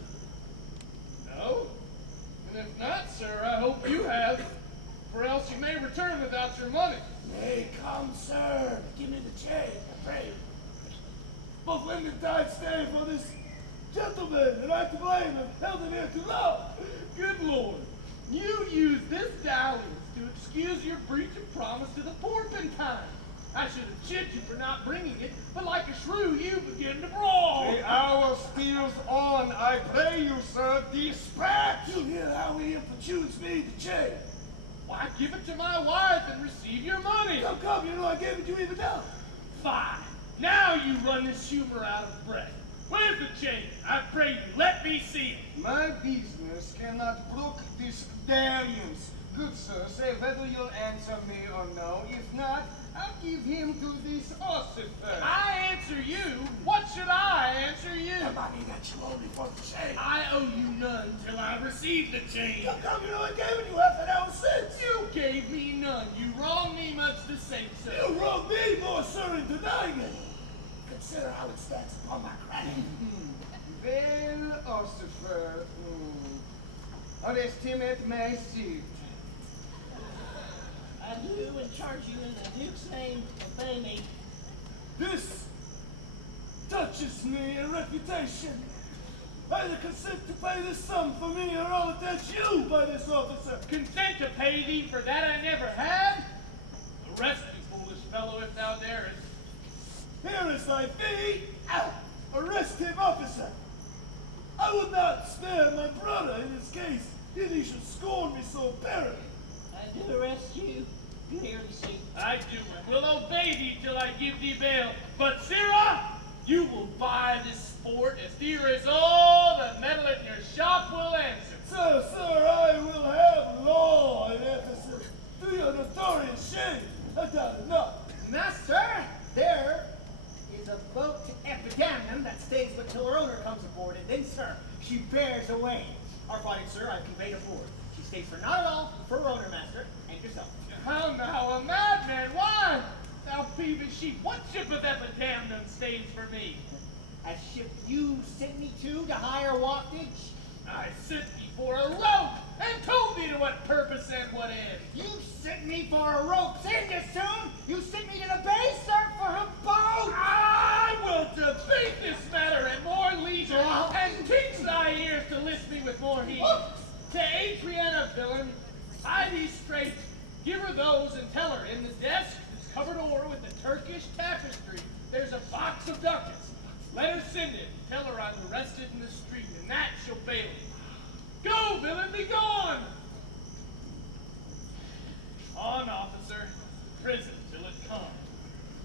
No? And if not, sir, I hope you have, for else you may return without your money. Nay, come, sir. Give me the chain, I pray you. Both Linden died staying for this gentleman, and I to blame have held him here too long. Good Lord, you use this dalliance to excuse your breach of promise to the Porpentine. I should have chid you for not bringing it, but like a shrew, you begin to brawl. The hour steals on. I pray you, sir, Dispatch! You hear how he importunes me to chain. Why, give it to my wife and receive your money. Come, you know I gave it to you even now. Fine. Now you run this humor out of breath. Where's the chain? I pray you, let me see it. My business cannot brook this dalliance. Good sir, say whether you'll answer me or no. If not, I'll give him to this ossifer. I answer you? What should I answer you? The money that you owe me for the chain. I owe you none till I receive the chain. Come, you know I gave it you half an hour since. You gave me none. You wrong me much to say so. You wrong me more, sir, in denying it. Consider how it stands upon my credit. Well, ossifer, estimate my suit. I do and charge you in the Duke's name, obey me. This touches me in reputation. Either consent to pay this sum for me, or I'll attach you by this officer. Consent to pay thee for that I never had? Arrest me, foolish fellow, if thou darest. Here is thy fee. Arrest him, officer. I would not spare my brother in this case, if he should scorn me so apparently. I do arrest you. You hear the seat. I do and will obey thee till I give thee bail. But, Sirrah, you will buy this sport as dear as all the metal in your shop will answer. Sir, I will have law in Ephesus. To your notorious shame, I doubt it not. Master, there is a boat to Adrianna that stays until her owner comes aboard, and then, sir, she bears away. Our fighting, sir, I've conveyed aboard. She stays for not at all, for her owner, master, and yourself. How now, a madman? Why? Thou peevish sheep, what ship of Epidamnum stays for me? A ship you sent me to hire waftage? I sent thee for a rope, and told thee to what purpose and what end. You sent me for a rope, send you soon! You sent me to the bay, sir, for a boat! I will debate this matter at more leisure, and teach thy ears to listen me with more heed. To Adrianna, villain, tie these straight, give her those, and tell her in the desk that's covered o'er with the Turkish tapestry, there's a box of ducats. Let her send it, and tell her I'm arrested in the street, and that shall bail me. Go, villain, be gone! On, officer, prison till it come.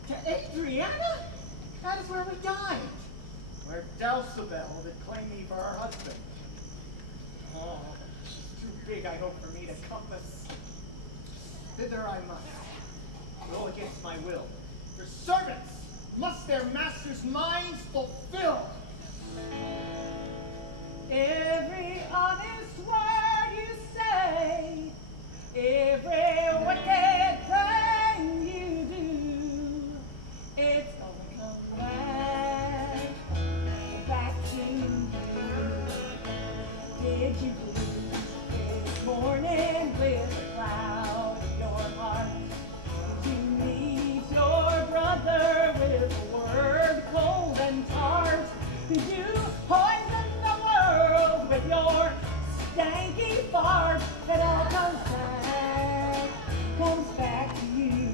To Adrianna? That is where we dined. Where Dulcibel did claim me for her husband. Oh, she's too big, I hope, for me to compass. Thither I must, go against my will. For servants must their master's minds fulfill. Every honest word you say, every wicked thing you do, it's gonna come back to you. Did you believe this morning with a cloud in your heart? Did you meet your brother with a word cold and tart? Did you poison the world with your stanky fart? It all comes back to you.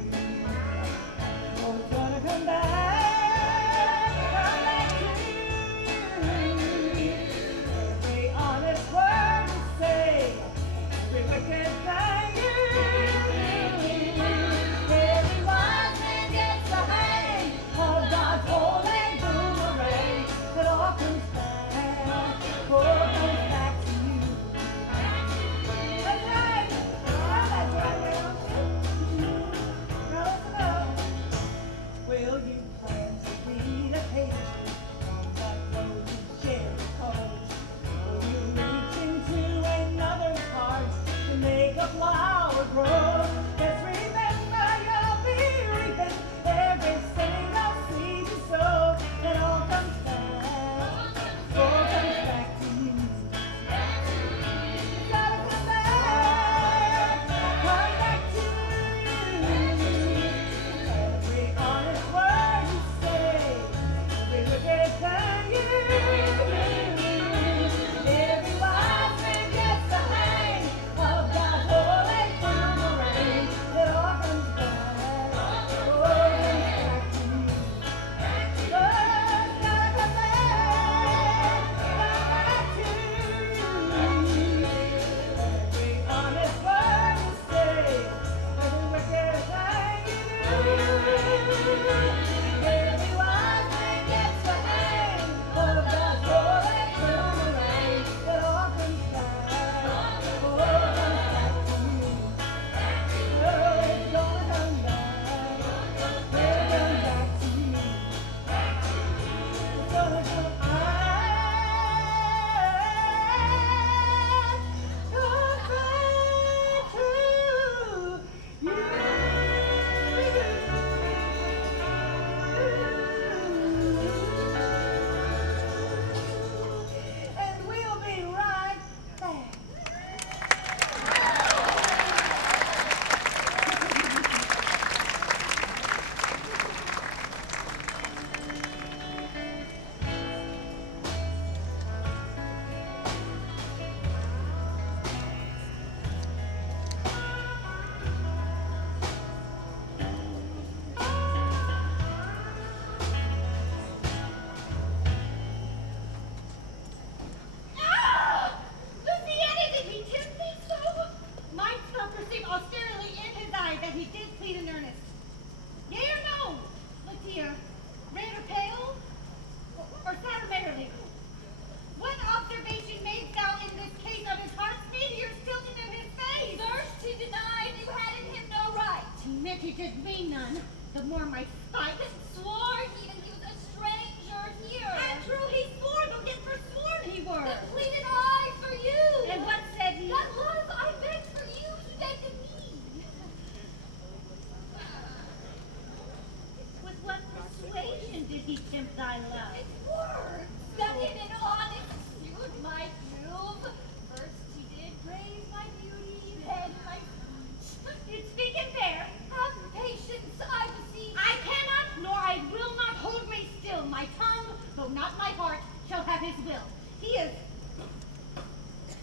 not my heart, shall have his will. He is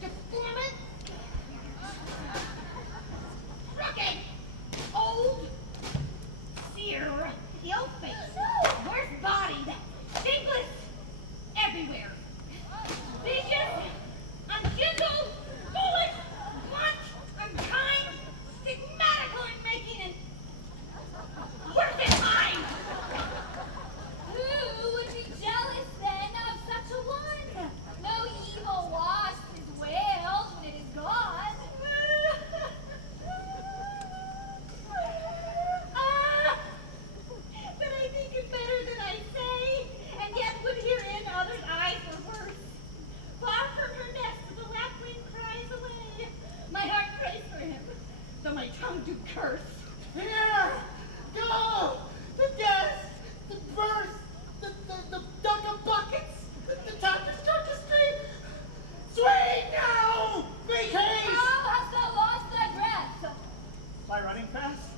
deformed, crooked, old, sear, ill-faced, worse-bodied, shameless, everywhere. Vicious, ungentle, foolish, blunt, unkind, stigmatical in making, and worse than mine. Who would be jealous then of such a one? No evil wasps his wails when it is gone. But I think it better than I say, and yet would herein others' eyes were worse. Far from her nest the lapwing cries away. My heart prays for him, though my tongue do curse. Here! Go! The gas! The burst! The dug of buckets! The tapper's tapestry! Swing now! Make haste! How hast thou lost thy breath? By running fast?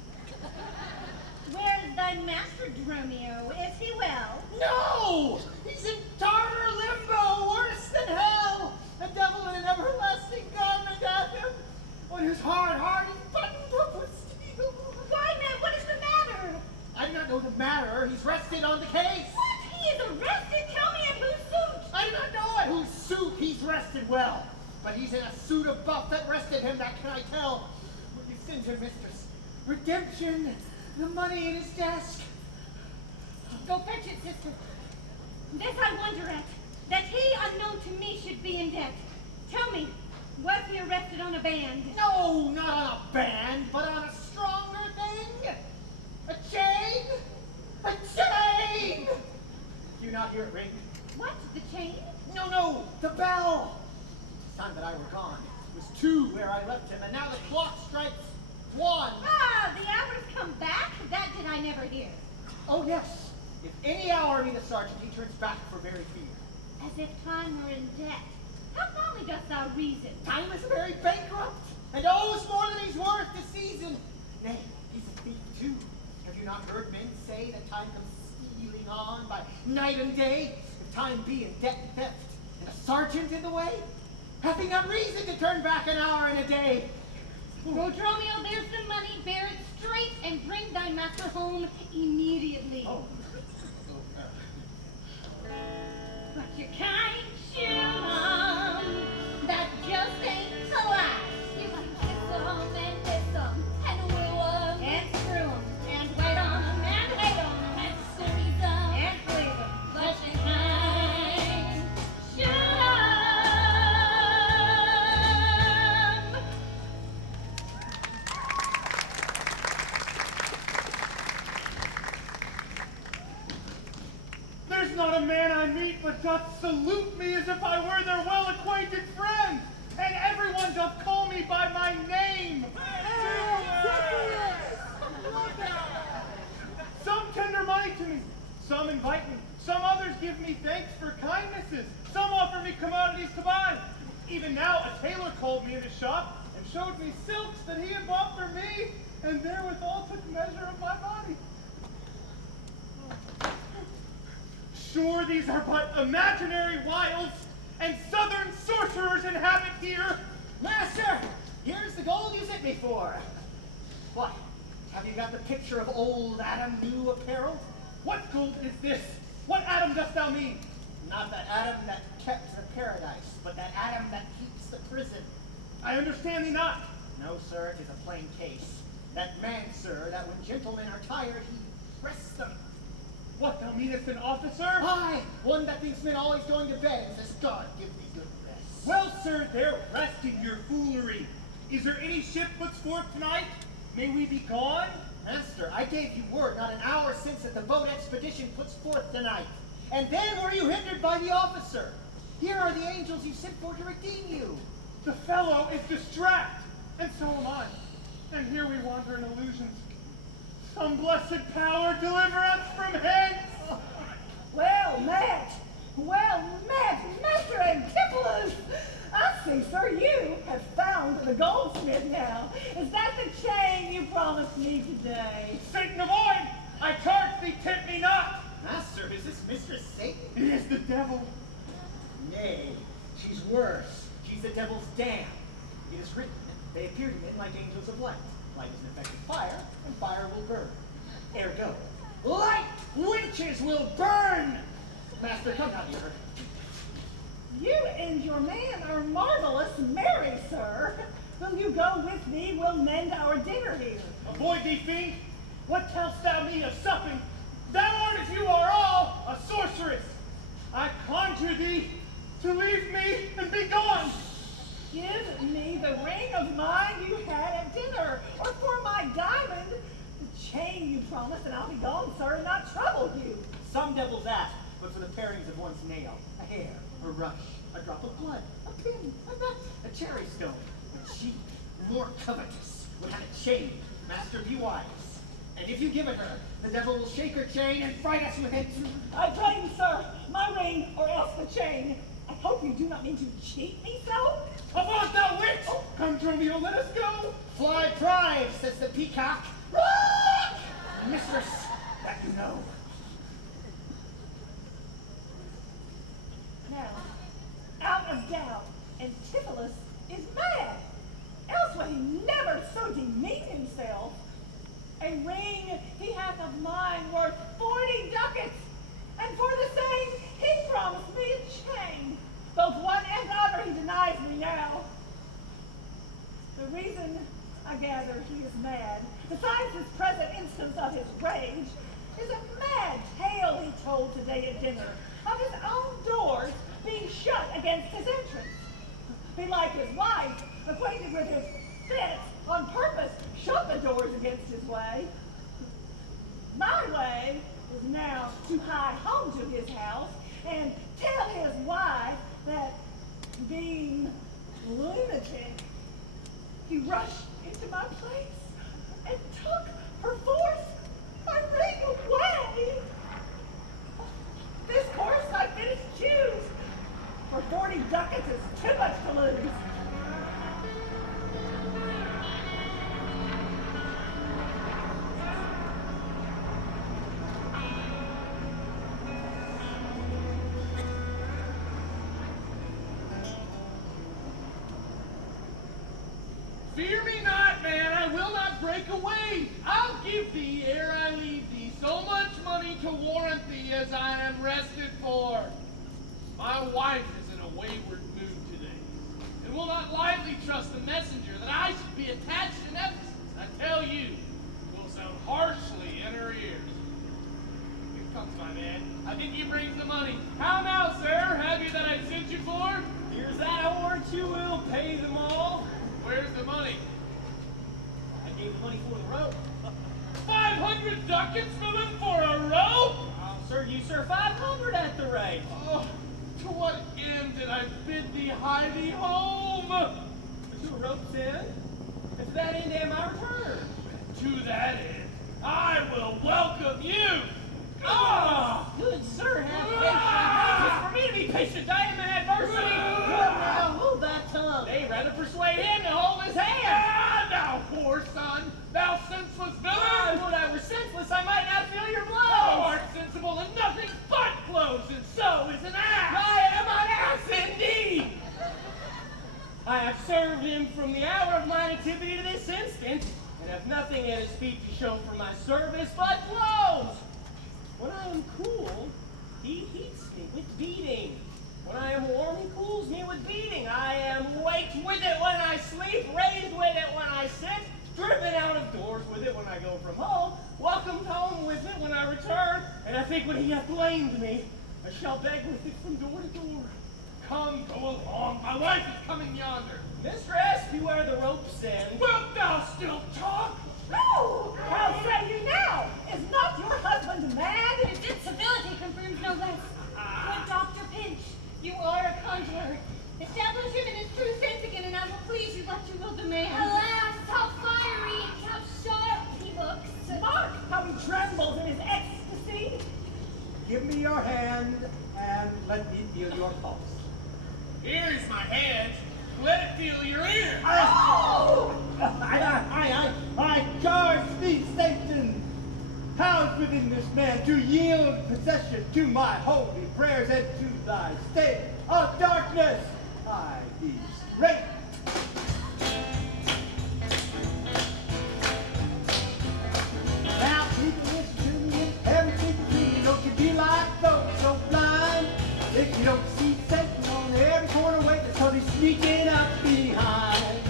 Where's thy master, Dromio? Is he well? No! He's in tartar limbo, worse than hell! A devil in an everlasting garment hath him, on his hard heart is buttoned up with steel. Why, man, what is the matter? I do not know the matter. He's rested on the case. What? He is arrested? Tell me at whose suit? I do not know at whose suit he's rested well, but he's in a suit of buff that rested him, that can I tell. Will you send him, mistress? Redemption, the money in his desk. Go fetch it, sister. This I wonder at, that he, unknown to me, should be in debt. Tell me, was he arrested on a band? No, not on a band, but on a stronger thing. A chain! A chain! Do you not hear it ring? What, the chain? No, the bell! It's time that I were gone. It was 2 where I left him, and now the clock strikes 1. Ah, the hour's come back? That did I never hear. Oh, yes. If any hour be the sergeant, he turns back for very fear. As if time were in debt. How calmly dost thou reason? Time is very bankrupt, and owes more than he's worth this season. Nay, he's a thief too. Have you not heard men say that time comes stealing on by night and day? If time be in debt and theft, and a sergeant in the way? Hath he not reason to turn back an hour and a day? Go, Dromio, there's the money. Bear it straight and bring thy master home immediately. Oh. But you can't shoot 'em. That just ain't the last. You can kiss 'em and miss 'em and woo 'em And screw 'em. And wait on 'em. And hate on 'em. and squeeze 'em, And please 'em. but you can't shoot 'em. There's not a man I meet but doth salute me as if I were their well-acquainted friend, and everyone doth call me by my name. Some tender money to me, some invite me, some others give me thanks for kindnesses, some offer me commodities to buy. Even now a tailor called me in his shop and showed me silks that he had bought for me, and therewithal took measure of my body. Sure, these are but imaginary wiles, and southern sorcerers inhabit here. Master, here's the gold you sent me for. What? Have you got the picture of old Adam new apparel? What gold is this? What Adam dost thou mean? Not that Adam that kept the paradise, but that Adam that keeps the prison. I understand thee not. No, sir, it is a plain case. That man, sir, that when gentlemen are tired, he rests them. What, thou meanest an officer? Aye, one that thinks men always going to bed and says, God, give thee good rest. Well, sir, there rested your foolery. Is there any ship puts forth tonight? May we be gone? Master, I gave you word not an hour since that the boat expedition puts forth tonight. And then were you hindered by the officer. Here are the angels you sent for to redeem you. The fellow is distract, and so am I. And here we wander in illusions. Some blessed power deliver us from hence! Well met, Master Antipholus. I see, sir, you have found the goldsmith now. Is that the chain you promised me today? Satan avoid! I charge thee, tempt me not! Master, is this Mistress Satan? It is the devil. devil? Nay, she's worse. She's the devil's dam. It is written, they appear to men like angels of light. Light is an effect of fire, and fire will burn. Ergo, light witches will burn! Master, come down here. You and your man are marvelous merry, sir. Will you go with me? We'll mend our dinner here. Avoid thee, fiend! What tell'st thou me of supping? Thou art, as you are all, a sorceress. I conjure thee to leave me and be gone. Give me the ring of mine you had at dinner, or for my diamond, the chain you promised, and I'll be gone, sir, and not trouble you. Some devils ask, but for the parings of one's nail, a hair, a rush, a drop of blood, a pin, a nut, a cherry stone. But she, more covetous, would have a chain. Master, be wise. And if you give it her, the devil will shake her chain and fright us with it. I claim, sir, my ring, or else the chain. I hope you do not mean to cheat me so. Avaunt, thou witch! Oh, come, Dromio, let us go! Fly pride, says the peacock. Mistress, that you know. Now, out of doubt, Antipholus is mad. Else would he never so demean himself. A ring he hath of mine worth 40 ducats, and for the same he promised me a chain. Both one and other he denies me now. The reason, I gather, he is mad, besides his present instance of his rage, is a mad tale he told today at dinner of his own doors being shut against his entrance. Belike his wife, acquainted with his fits, on purpose shut the doors against his way. My way is now to hie home to his house and tell his wife that, being lunatic, he rushed into my place and took perforce my ring away. This course I finished choose, for 40 ducats is too much to lose. Fear me not, man, I will not break away. I'll give thee, ere I leave thee, so much money to warrant thee as I am rested for. My wife is in a wayward mood today, and will not lightly trust the messenger that I should be attached in Ephesus. I tell you, it will sound harshly in her ears. Here comes my man. I think he brings the money. How now, sir? Have you that I sent you for? Here's that horse, you will pay them all. Where's the money? I gave the money for the rope. 500 ducats for them for a rope? I'll serve you, sir, 500 at the rate. Oh, to what end did I bid thee hie thee home? To a rope's end, and to that end am I returned. To that end, I will welcome you. Good sir, have patience. It's for me to be patient. I am in adversity. Good now, hold that tongue. They rather persuade him to hold his hand. Thou poor son, thou senseless villain. Would I were senseless, I might not feel your blows. Thou art sensible in nothing but blows, and so is an ass. I am an ass indeed. I have served him from the hour of my nativity to this instant, and have nothing at his feet to show for my service but blows. When I am cool, he heats me with beating. When I am warm, he cools me with beating. I am waked with it when I sleep, raised with it when I sit, driven out of doors with it when I go from home, welcomed home with it when I return, and I think when he hath blamed me, I shall beg with it from door to door. Come, go along. My wife is coming yonder. Mistress, beware the rope's end. Wilt thou still talk? No! How say you now? Is not your husband mad? His incivility confirms no less. Good Dr. Pinch, you are a conjurer. Establish him in his true sense again, and I will please you what you will demand. Alas, how fiery and how sharp he looks. Mark how he trembles in his ecstasy. Give me your hand and let me feel your pulse. Here is my hand. Let it feel your ear. I charge thee, Satan! How lodged within this man, to yield possession to my holy prayers and to thy state of darkness. I be straight. Now, people, listen to me. If everything to me, don't you be like those so blind. If you don't see Satan on every corner waiting, so he's sneaking up behind.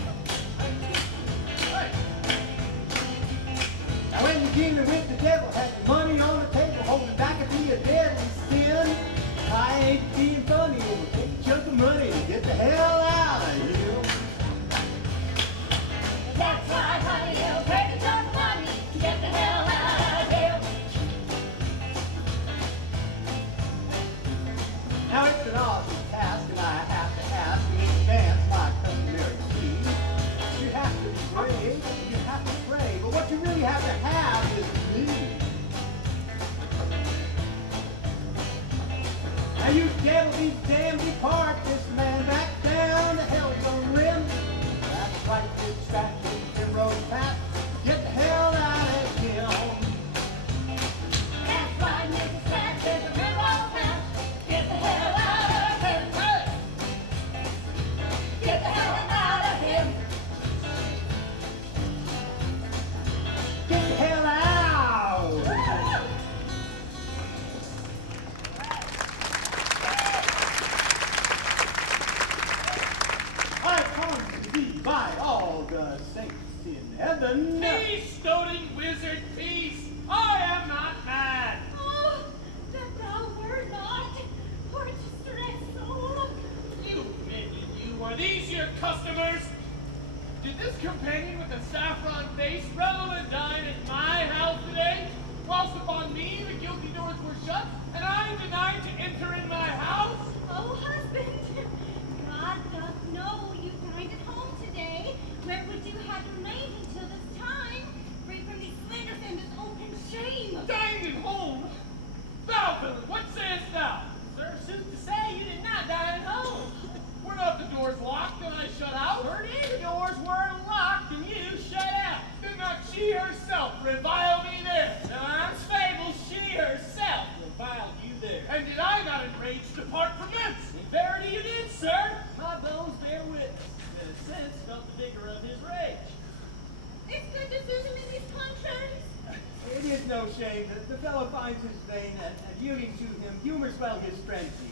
Now, when you're dealing with the devil, have your money on the table, holding back and be a deadly sin. I ain't being funny, over take a chunk of money and get the hell out of here. That's right, honey, you'll take a chunk of money to get the hell out of here. Now it's an awesome task, and I have to ask in advance my customary fee. You have to be brave, you have to pray, but what you really have to have is me. Now you devil, these damn depart this man back down to hell's own rim. That's right, this traffic and road path. Get the hell out of here. That's right, Mrs. Fat, there's a railroad path. Get the hell out of here. Get the hell out of here. Get the hell out. I promise to thee by all the saints in heaven. Peace, doting wizard, peace! I am not mad! Oh, that thou were not, poor distressed soul. You minion, you! Are these your customers? Did this companion with the saffron face revel and dine at my house today? Whilst upon me the guilty doors were shut, and I denied to enter in my house? Oh, husband, God doth know you dined at home today. Where would you have remained until this time, free from these slanders and this open shame? Dined at home? Thou, villain, what sayest thou? Sir, sooth to say, you did not dine at home. Were not the doors locked and I shut out? The doors were locked and you shut out. Did not she herself revile me there? Time's fable, she herself reviled you there. And did I not enraged depart from thence? In verity you did, sir. My bones bear witness. And the sense felt the vigor of his rage. It's good to see him in these contraries. It is no shame that the fellow finds his vein and yielding to him humors well his frenzy.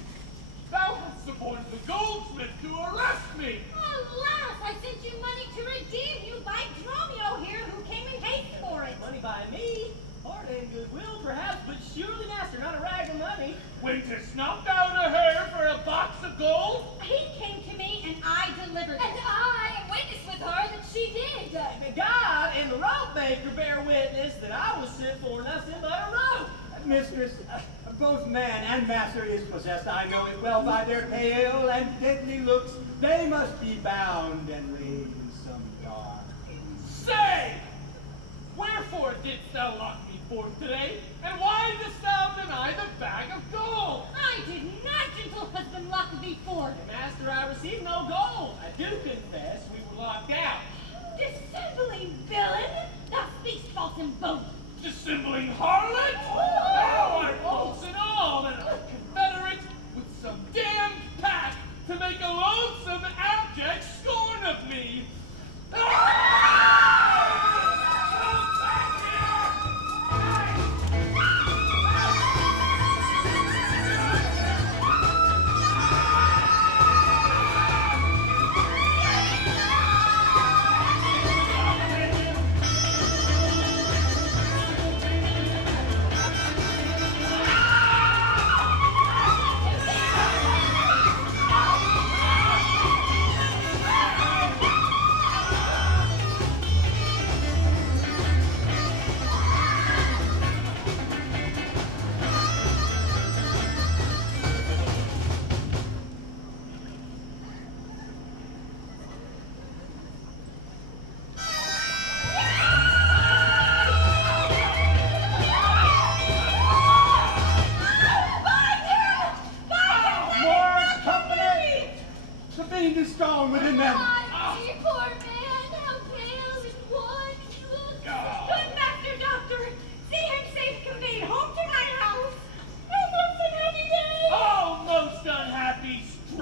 Thou hast suborned the goldsmith to arrest me! Alas, I sent you money to redeem you by Dromio here, who came in haste for it. Money by me, heart and goodwill perhaps, but surely, master, not a rag of money. Wentest not thou to her for a box of gold? He came to me and I delivered it. And I am witness with her that she did. God and the rope maker bear witness that I was sent for nothing but a rope. Mistress, both man and master is possessed. I know it well by their pale and deadly looks. They must be bound and laid in some dark. Say! Wherefore didst thou lock me forth today? And why dost thou deny the bag of gold? I did not, gentle husband, lock thee forth. Master, I received no gold. I do confess we were locked out. Dissembling villain, thou speakst false and both. Dissembling harlot? Thou art false and all, and a confederate with some damned pack to make a loathsome, abject scorn of me.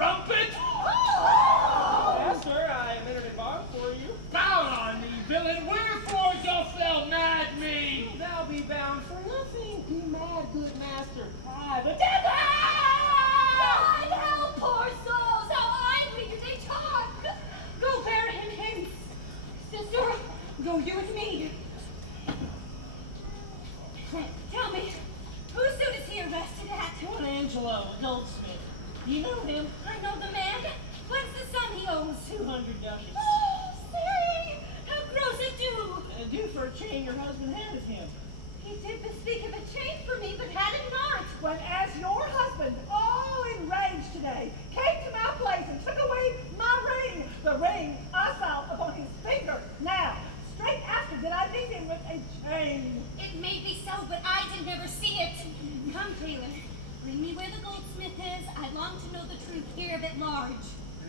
strumpet? Master, I am entered at bar for you. Down on me, villain! Wherefore dost thou mad me? Thou be bound for nothing. Be mad, good master. Cry the devil! God help poor souls! How idly do they talk! Go bear him hence. Sister, go you with me. Tell me, whose suit is he arrested at? One Angelo, goldsmith. You know him? I know the man. What's the sum he owes? 200 ducats. Oh, say, how grows it due? Due for a chain your husband handed him. He did bespeak of a chain for me, but had it not. When as your husband, all enraged today, came to my place and took away my ring, the ring I saw upon his finger. Now, straight after did I beat him with a chain. It may be so, but I did never see it. Come, Taylor, bring me where the goldsmith is. I long to know the truth here of it large.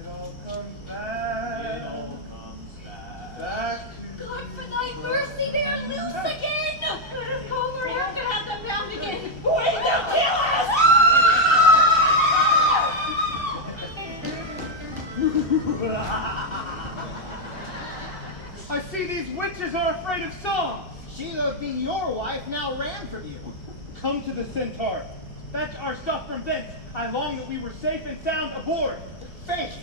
It all comes back. It all comes back. Back. God, for thy mercy, they are loose again! Let us call for him to have them bound again. Wait, they'll kill us! I see these witches are afraid of song. She who have been your wife now ran from you. Come to the centaur. Fetch our stuff from thence. I long that we were safe and sound aboard. Faith,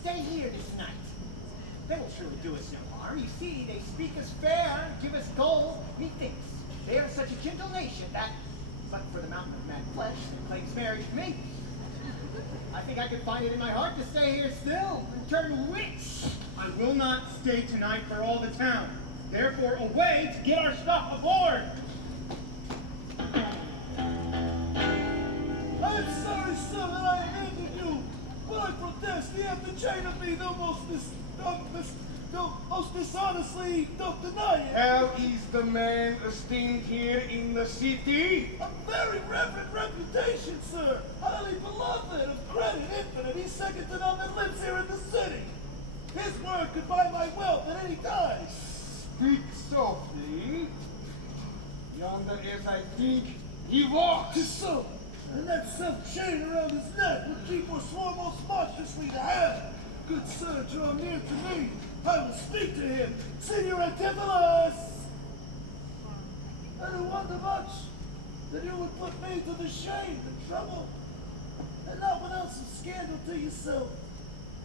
stay here this night. They will surely do us no harm. You see, they speak us fair, give us gold. Methinks they are such a gentle nation that, but for the mountain of mad flesh that claims marriage to me, I think I could find it in my heart to stay here still and turn witch. I will not stay tonight for all the town. Therefore, away to get our stuff aboard. I'm sorry, sir, that I handed you, but I protest ye have to chain of me the most dishonestly don't deny it. How is the man esteemed here in the city? A very reverend reputation, sir. Highly beloved, of credit infinite. He's second to none that lives here in the city. His word could buy my wealth at any time. Speak softly. Yonder, as I think, he walks. So, and that self-chain around his neck would keep or swore most monstrously to have. Good sir, draw near to me. I will speak to him. Senior Antipholus! I don't wonder much that you would put me to the shame and trouble, and not without some scandal to yourself.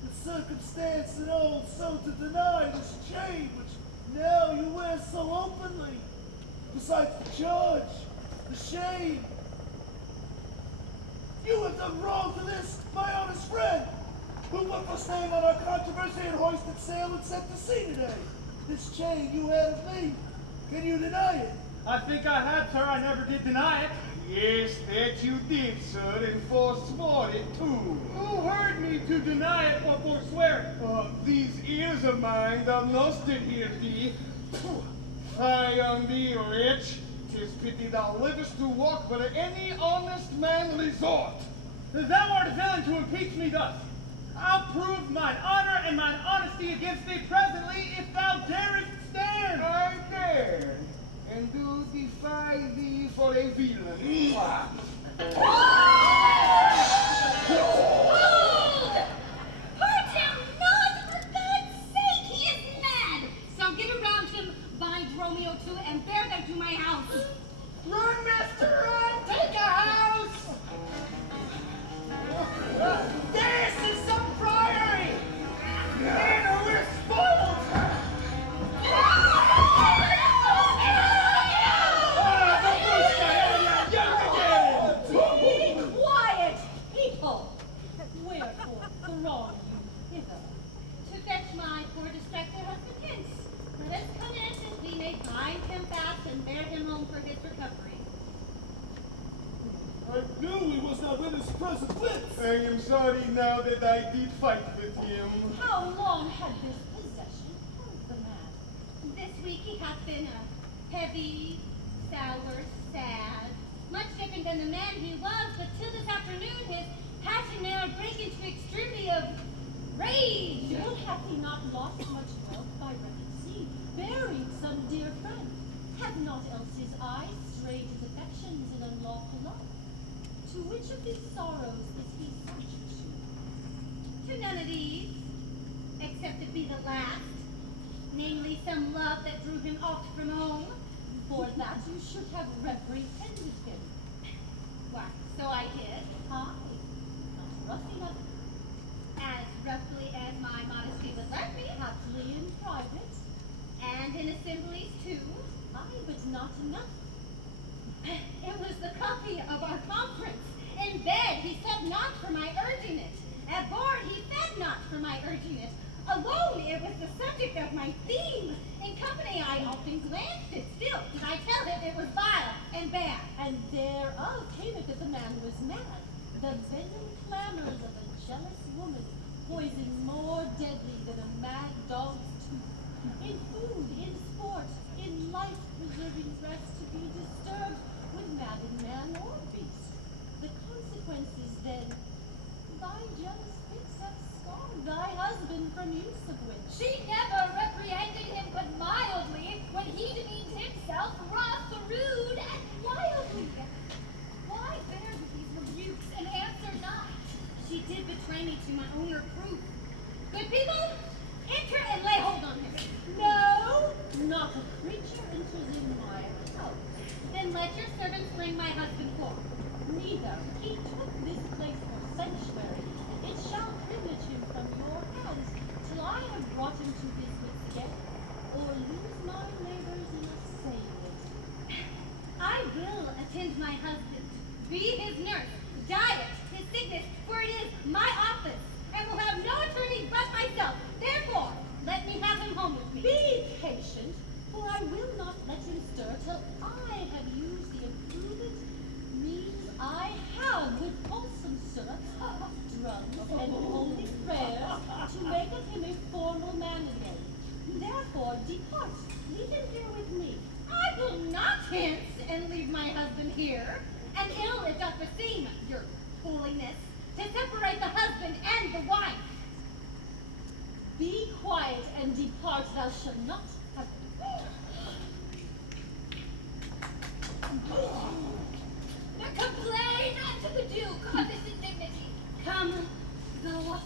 The circumstance and all so to deny this chain which now you wear so openly. Besides the charge, the shame. You have done wrong to this, my honest friend, who put first name on our controversy and hoisted sail and set to sea today. This chain you had of me, can you deny it? I think I had, sir. I never did deny it. Yes, that you did, sir, and forswore it too. Who heard me to deny it or forswear it? These ears of mine, thou knowst it hear thee. Fie on thee, wretch. 'Tis pity thou livest to walk where any honest man resort. Thou art a villain to impeach me thus. I'll prove mine honor and mine honesty against thee presently, if thou darest stand. I dare, and do defy thee for a villain. Hold! Hurt him not, for God's sake, he is mad! So get around him, bind Dromio to, and bear them to my house. Run, master, run! Take a house! This is some priory! Men or we're spoiled! Be quiet, people! Wherefore throng you hither? To fetch my poor distracted husband hence. Let us commence as we may bind him fast and bear him home for his recovery. I knew he was not in his present wits. I am sorry now that I did fight with him. How long had this possession held the man? This week he hath been a heavy, sour, sad, much different than the man he was, but till this afternoon his passion now break into extremity of rage. Well, hath he not lost much wealth by rapid sea, buried some dear friend? Have not else his eyes strayed his affections in unlawful love? To which of these sorrows is he subject to? last. Namely, some love that drew him oft from home. For that you should have reprehended him. Why, so I did. Aye, not rough enough. As roughly as my modesty would let me. Haply in private. And in assemblies too. Aye, but not enough. It was the copy of our conference. In bed he slept not for my urging it. At board he fed not for my urging it. Alone it was the subject of my theme. In company I often glanced it. Still did I tell him it was vile and bad. And thereof came it that the man was mad. The venom clamors of a jealous woman, poison more deadly than a mad dog's tooth. In food, in sport, in life-preserving rest to be disturbed with maddened man or beast. The consequences then, thy jealous fits have scarred thy husband from use of which. She never reprehended him but mildly, when he demeaned himself rough, rude, and wildly. Why bear with these rebukes and answer not? She did betray me to my own reproof. Good people, enter and lay hold on him. No, not a creature enters in my house. Then let your servants bring my husband forth. Neither. He took this place for sanctuary. It shall privilege him from your hands till I have brought him to his wits' end, or lose my labors in assaying it. I will attend my husband, be his nurse, diet his sickness, for it is my office, and will have no attorney but myself. Therefore, let me have him home with me. Be patient, for I will not let him stir till I have used the improved means I have with wholesome syrups, drums, and holy prayers to make of him a formal man again. Therefore, depart, leave him here with me. I will not hence and leave my husband here, and ill it doth beseem your holiness to separate the husband and the wife. Be quiet and depart, thou shalt not have Complain unto the Duke of this indignity. Come, though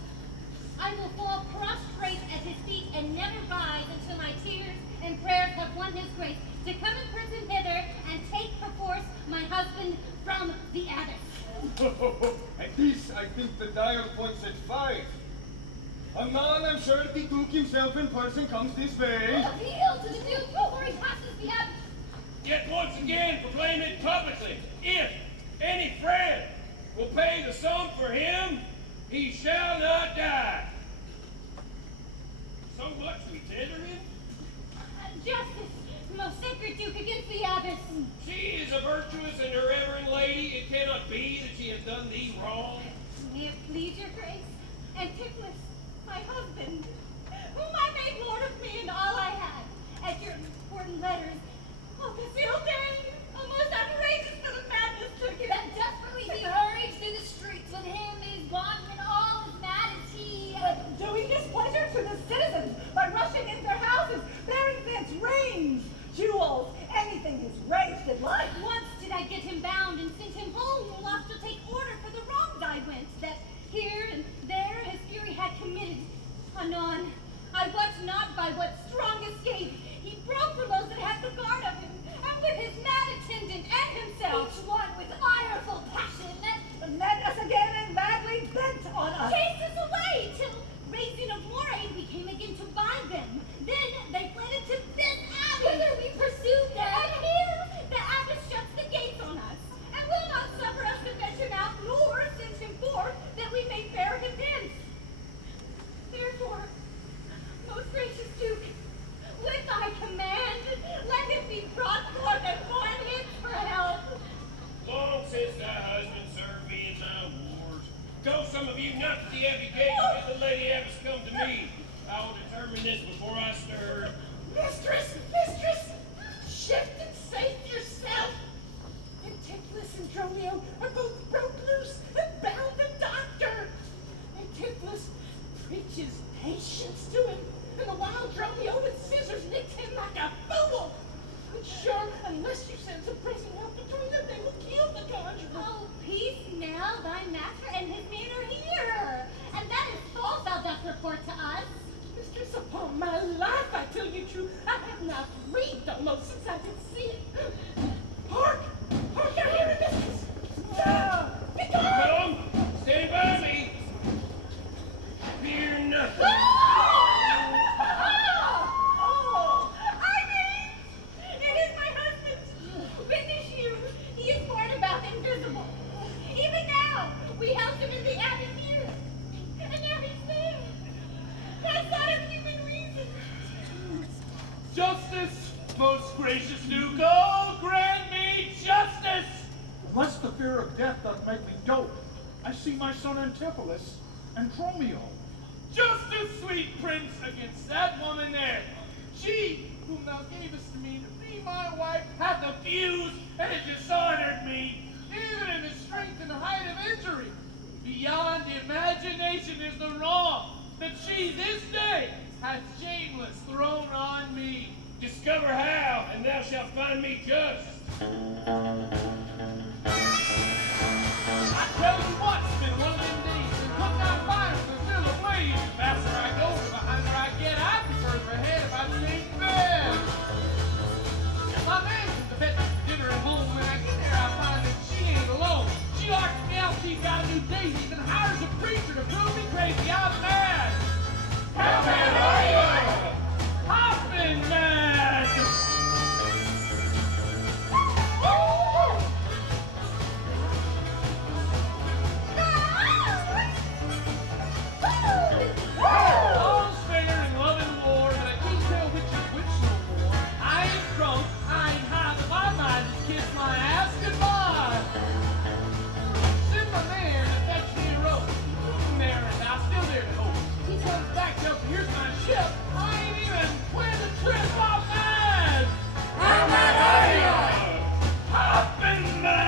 I will fall prostrate at his feet and never rise until my tears and prayers have won his grace to come in person hither and take perforce my husband from the abbess. At this, I think the dial points at 5. Anon, I'm sure the Duke himself in person comes this way. Appeal to the Duke before he passes the abbess. Yet once again proclaim it publicly. If any friend will pay the sum for him, he shall not die. So much we tender him? Justice, most sacred Duke, against the abbess. She is a virtuous and a reverend lady. It cannot be that she has done thee wrong. May it please your grace, Antipholus, my husband, whom I made lord of me and all I had, at your important letters. Oh, this ill day, almost outrageous for the madness took it. That desperately he hurried through the streets with him, his bondmen, all as mad as he. Doing displeasure to the citizens by rushing into their houses, bearing thence rings, jewels, anything his race did like. Once did I get him bound and sent him home, lost to take order for the wrongs I went, that here and there his fury had committed. Anon, I wot not by what strong escape he broke from those that had regard of him, and with his mad attendant and himself. Each one with ireful passion. Met us again and madly bent on us. Chased us away till, raising of more aid, we came again to bind them. Then they fled into this abbey. Whither we pursued them. And here the abbess shuts the gates on us, and will not suffer us to fetch him out, nor send him forth, that we may bear him hence. Therefore, most gracious Duke, with thy command, let him be brought forth and borne hence for help. Long since thy husband served me in my wars. Go some of you not to the abbey gate, but the lady abbess come to me. I will determine this before I stir. Mistress! Mistress! Shift and save yourself! Antipholus and Dromio are both broke loose and bound the doctor! Antipholus preaches patience to him, and the wild Dromio with scissors nicked him like a fool! I'm sure, unless you send some pressing help between them, they will kill the conjurer! Oh, peace now, thy master and his men are here, and that is false thou dost report to us. Mistress, upon utmost since I can see. Hark! Hark, I hear a distance! Be gone! Come, stand by me. Fear nothing. Oh, I mean, it is my husband. Witness you, he is born about invisible. Even now, we held him in the abbey here. And now he's there. That's not of human reason. Justice, most gracious Duke, oh, grant me justice! Unless the fear of death doth make me dote, I see my son Antipholus and Dromio. Justice, sweet prince, against that woman there. She, whom thou gavest to me to be my wife, hath abused and dishonored me, even in the strength and height of injury. Beyond imagination is the wrong that she this day hath shameless thrown on me. Discover how, and thou shalt find me just. I tell you what, it's been one of them days, and putting out fires are still ablaze. The faster I go, the behinder I get. I prefer her ahead if I change bed. My man from the vet dinner at home. When I get there, I find that she ain't alone. She locks me out, she's got a new date, even hires a preacher to prove me crazy. I'm mad. How mad are you? I've been mad. All's fair in love and war, but I can't tell which is which no more. I ain't drunk, I ain't high, but my mind has kissed my ass goodbye. Send my man to fetch me a rope. There and now, still there to hope. He comes back, tells me, here's my ship. I ain't even planned the trip, I'm mad. How mad are you? I've been mad.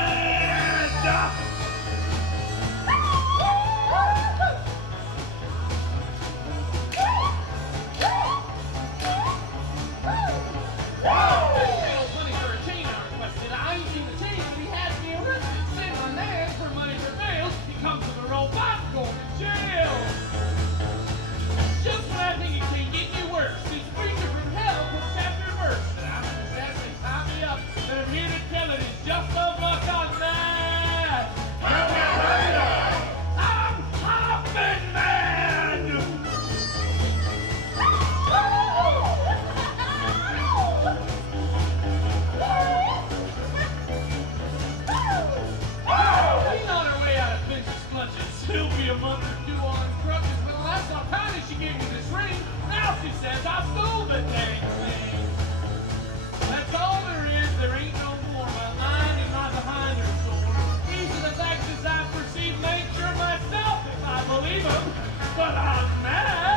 A month or two on crutches, but the last time she gave me this ring, now she says I stole the dang thing. That's all there is, there ain't no more. My mind and my behind her sword. These are the facts as I perceive nature myself, if I believe them. But I'm mad.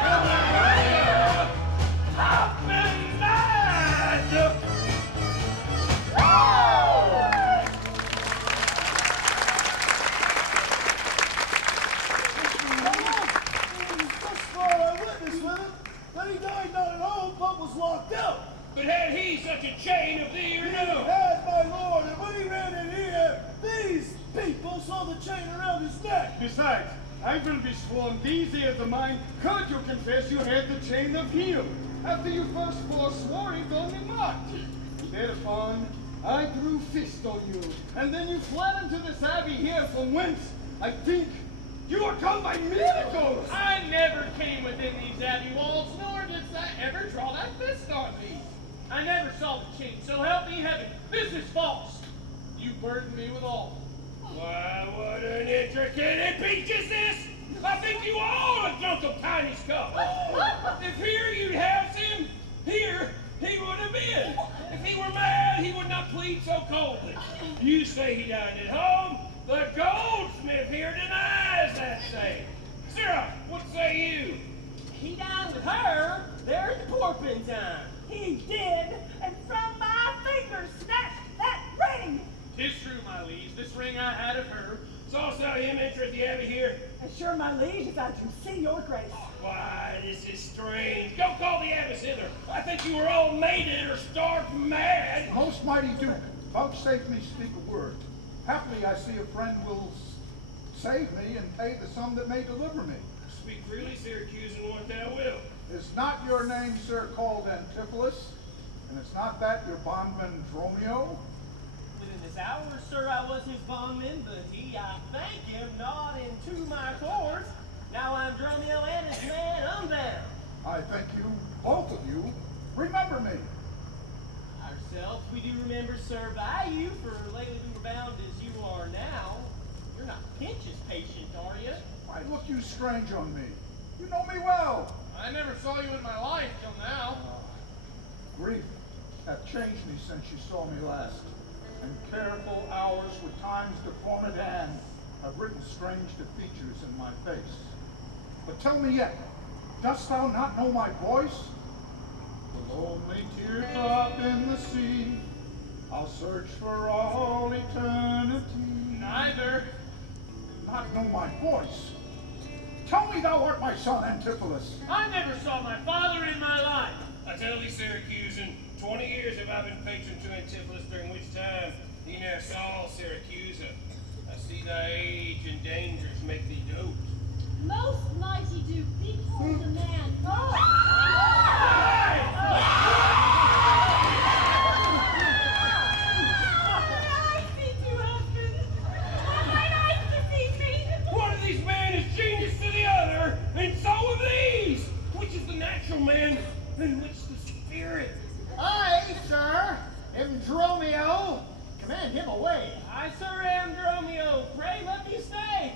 I've been mad. When he died not at home, but was locked out. But had he such a chain of thee or He no? had, my lord, and when he ran in here, these people saw the chain around his neck. Besides, I will be sworn these ears of mine could you confess you had the chain of him, after you first forswore it only mocked. Thereupon, I drew fist on you, and then you fled into this abbey here from whence, I think, you are come by miracles! I never came within these abbey walls, nor did I ever draw that fist on me. I never saw the chain, so help me heaven, this is false. You burdened me with all. Why, what an intricate beach is this? I think you all have drunk of Tiny's cup. If here you'd have him, here he would have been. If he were mad, he would not plead so coldly. You say he dined at home. The goldsmith here denies that same. Sarah, what say you? He dined with her there at the Porpentine. He did, and from my fingers snatched that ring. 'Tis true, my liege, this ring I had of her. Sawest thou him enter at the abbey here? As sure, my liege, as I do see your grace. Why, this is strange. Go call the abbess hither. I think you were all mated or stark mad. Most mighty Duke, vouchsafe me speak a word. Haply I see a friend will save me and pay the sum that may deliver me. Speak freely, Syracuse, and what thou wilt. Is not your name, sir, called Antipholus? And it's not that your bondman Dromio? Within this hour, sir, I was his bondman, but he, I thank him, not into my course. Now I'm Dromio and his man unbound. I thank you, both of you. Remember me. Ourselves, we do remember, sir, by you, for lately we were bound as you are now. You're not Pinch's patient, are you? Why look you strange on me? You know me well. I never saw you in my life till now. Grief have changed me since you saw me last, and careful hours with time's deformed hand have written strange features in my face. But tell me yet, dost thou not know my voice? The lonely teardrop in the sea, I'll search for all eternity. Neither. Not know my voice? Tell me thou art my son, Antipholus. I never saw my father in my life. I tell thee, Syracusan, 20 years have I been patron to Antipholus, during which time he ne'er saw Syracuse. I see thy age and dangers make thee dote. Most mighty Duke, behold the man. One of these men is genius to the other, and so of these. Which is the natural man, and which the spirit? I, sir, am Dromio. Command him away. I, sir, am Dromio. Pray let me stay.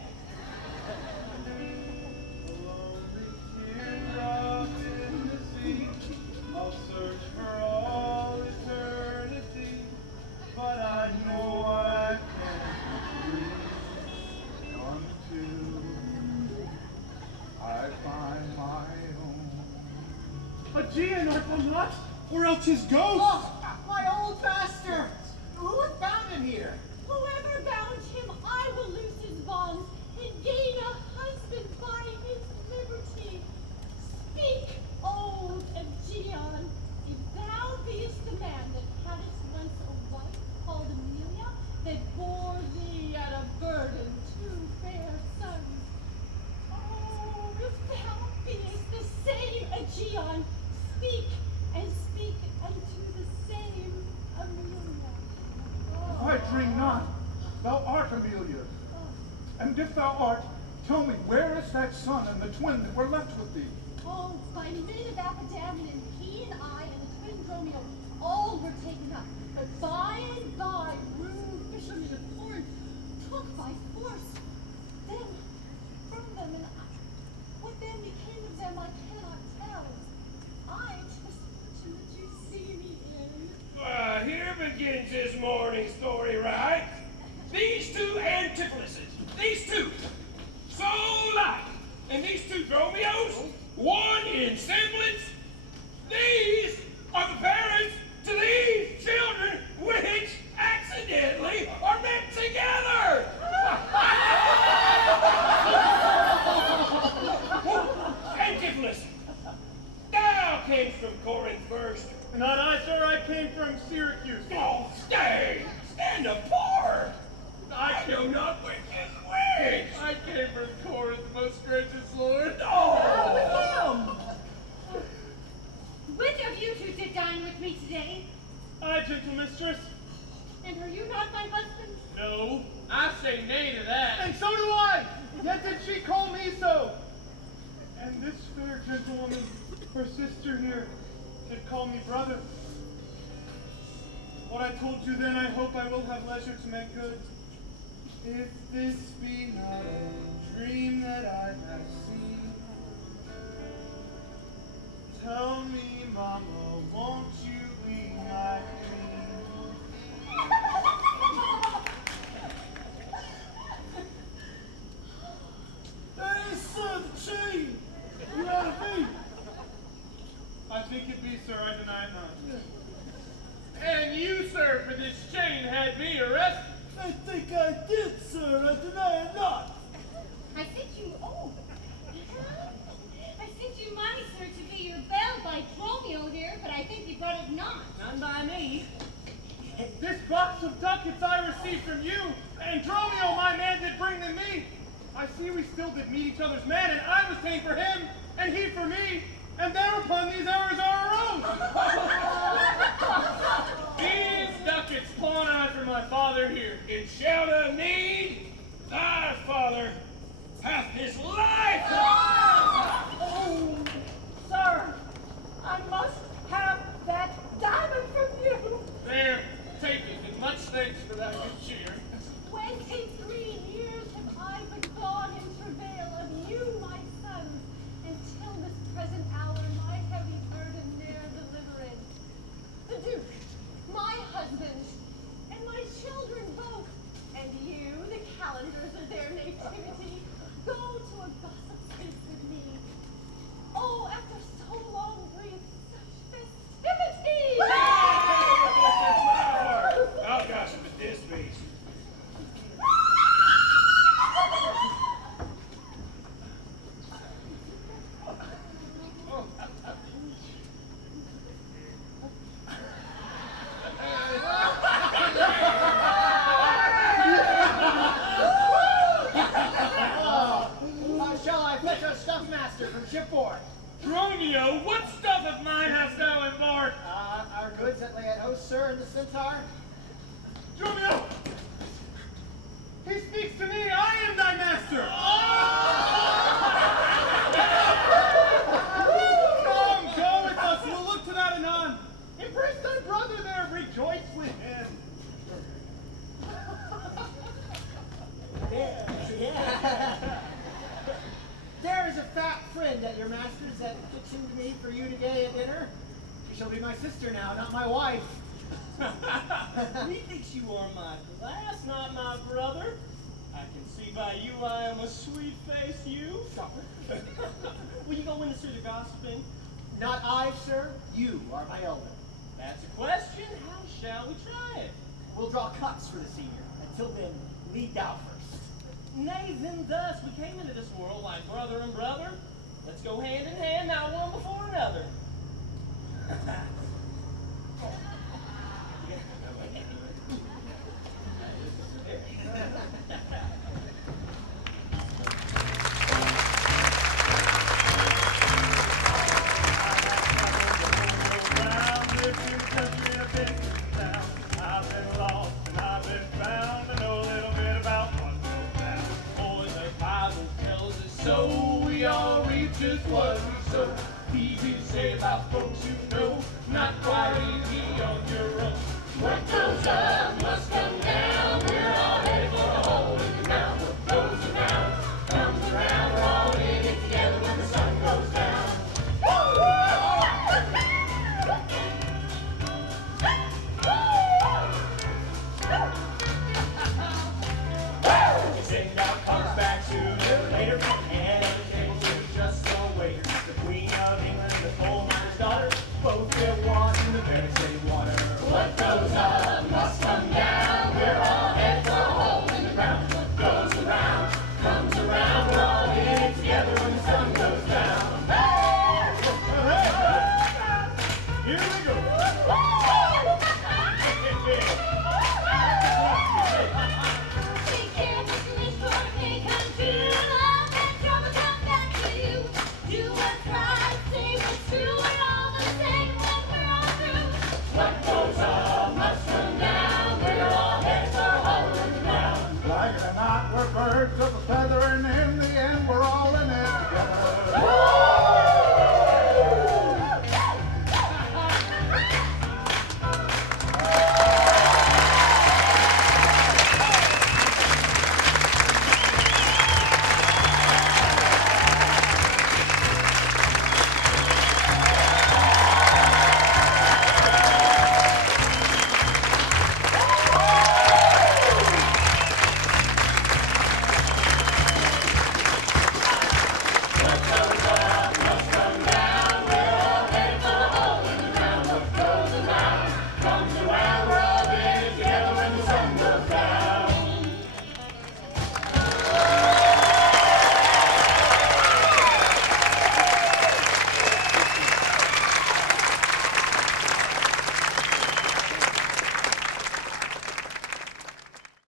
I'll search for all eternity, but I know I can't breathe until I find my own. Aegeon, art thou not? Or else his ghost? Oh, my old master! Who hath bound him here? Whoever bound him, I will loose his bonds and gain a husband by his liberty. Speak, old Aegeon, if thou beest the man that hadst once a wife called Aemelia, that bore thee at a burden 2 fair sons. Oh, if thou beest the same Aegeon, speak, and speak unto the same Aemelia. If I dream not, thou art Aemelia. And if thou art, tell me, where is that son and the twin that were left with thee? Oh, by minute of Epidemic, he and I and the twin Dromio all were taken up. But by and by, rude fishermen of Corinth took by force them from them, and what then became of them I cannot tell. I just fortune that you see me in. Here begins his morning story, right? These two Antipholuses, these two, so like, and these two Dromios, one in semblance. These are the parents to these children which accidentally are met together. Antipholus, thou camest from Corinth first. Not I, sir. I came from Syracuse. Oh, stay! Stand apart! I know not which is which! I came from Corinth, most gracious lord. Oh! Which of you two did dine with me today? I, gentle mistress. And are you not my husband? No, I say nay to that. And so do I. Yet did she call me so. And this fair gentlewoman, her sister here, did call me brother. What I told you then, I hope I will have leisure to make good. If this be not a dream that I have seen, tell me, Mama, won't you be my queen? That is, sir, the chain. You out of me. I think it be, sir. I deny it not. And you, sir, for this chain had me arrested. I think I did, sir. I deny it not. I sent you, I sent you money, sir, to pay your bill by Dromio here, but I think you brought it not. None by me. This box of ducats I received from you, and Dromio, my man, did bring them me. I see we still did meet each other's man, and I was ta'en for him, and he for me, and thereupon these errors are arose. one eye for my father here. In shelter of need, thy father hath his life. Oh, sir, I must have that diamond from you. There, take it, and much thanks for that good cheer. 23 years have I been gone in travail of you, my sons, until this present hour my heavy burden ne'er delivered. The Duke, my husband, and my children both, and you, the calendars of their nativity, go to a gossip feast with me. Oh, after so long breathe such festivity! I'll gossip at this feast. Shall I fetch a stuff master from shipboard? Dromio, what stuff of mine hast thou embarked? Our goods that lay at host, sir, in the Centaur. Dromio! He speaks to me! I am thy master! Come, go with us! We'll look to that anon. Embrace thy brother there! Rejoice with him! There is a fat friend at your master's that fixing to me for you today at dinner. She shall be my sister now, not my wife. Methinks you are my glass, not my brother. I can see by you I am a sweet-faced youth. Will you go in to see the gossiping? Not I, sir. You are my elder. That's a question. How shall we try it? We'll draw cuts for the senior. Until then, lead thou first. Nay, then thus we came into this world like brother and brother. Let's go hand in hand, now one before another. I've been lost and I've been found. I know a little bit about what's going down. Boy, the Bible tells us so. We all reap just what we sow. Easy to say about folks who know, not quite easy on your own. What goes up must come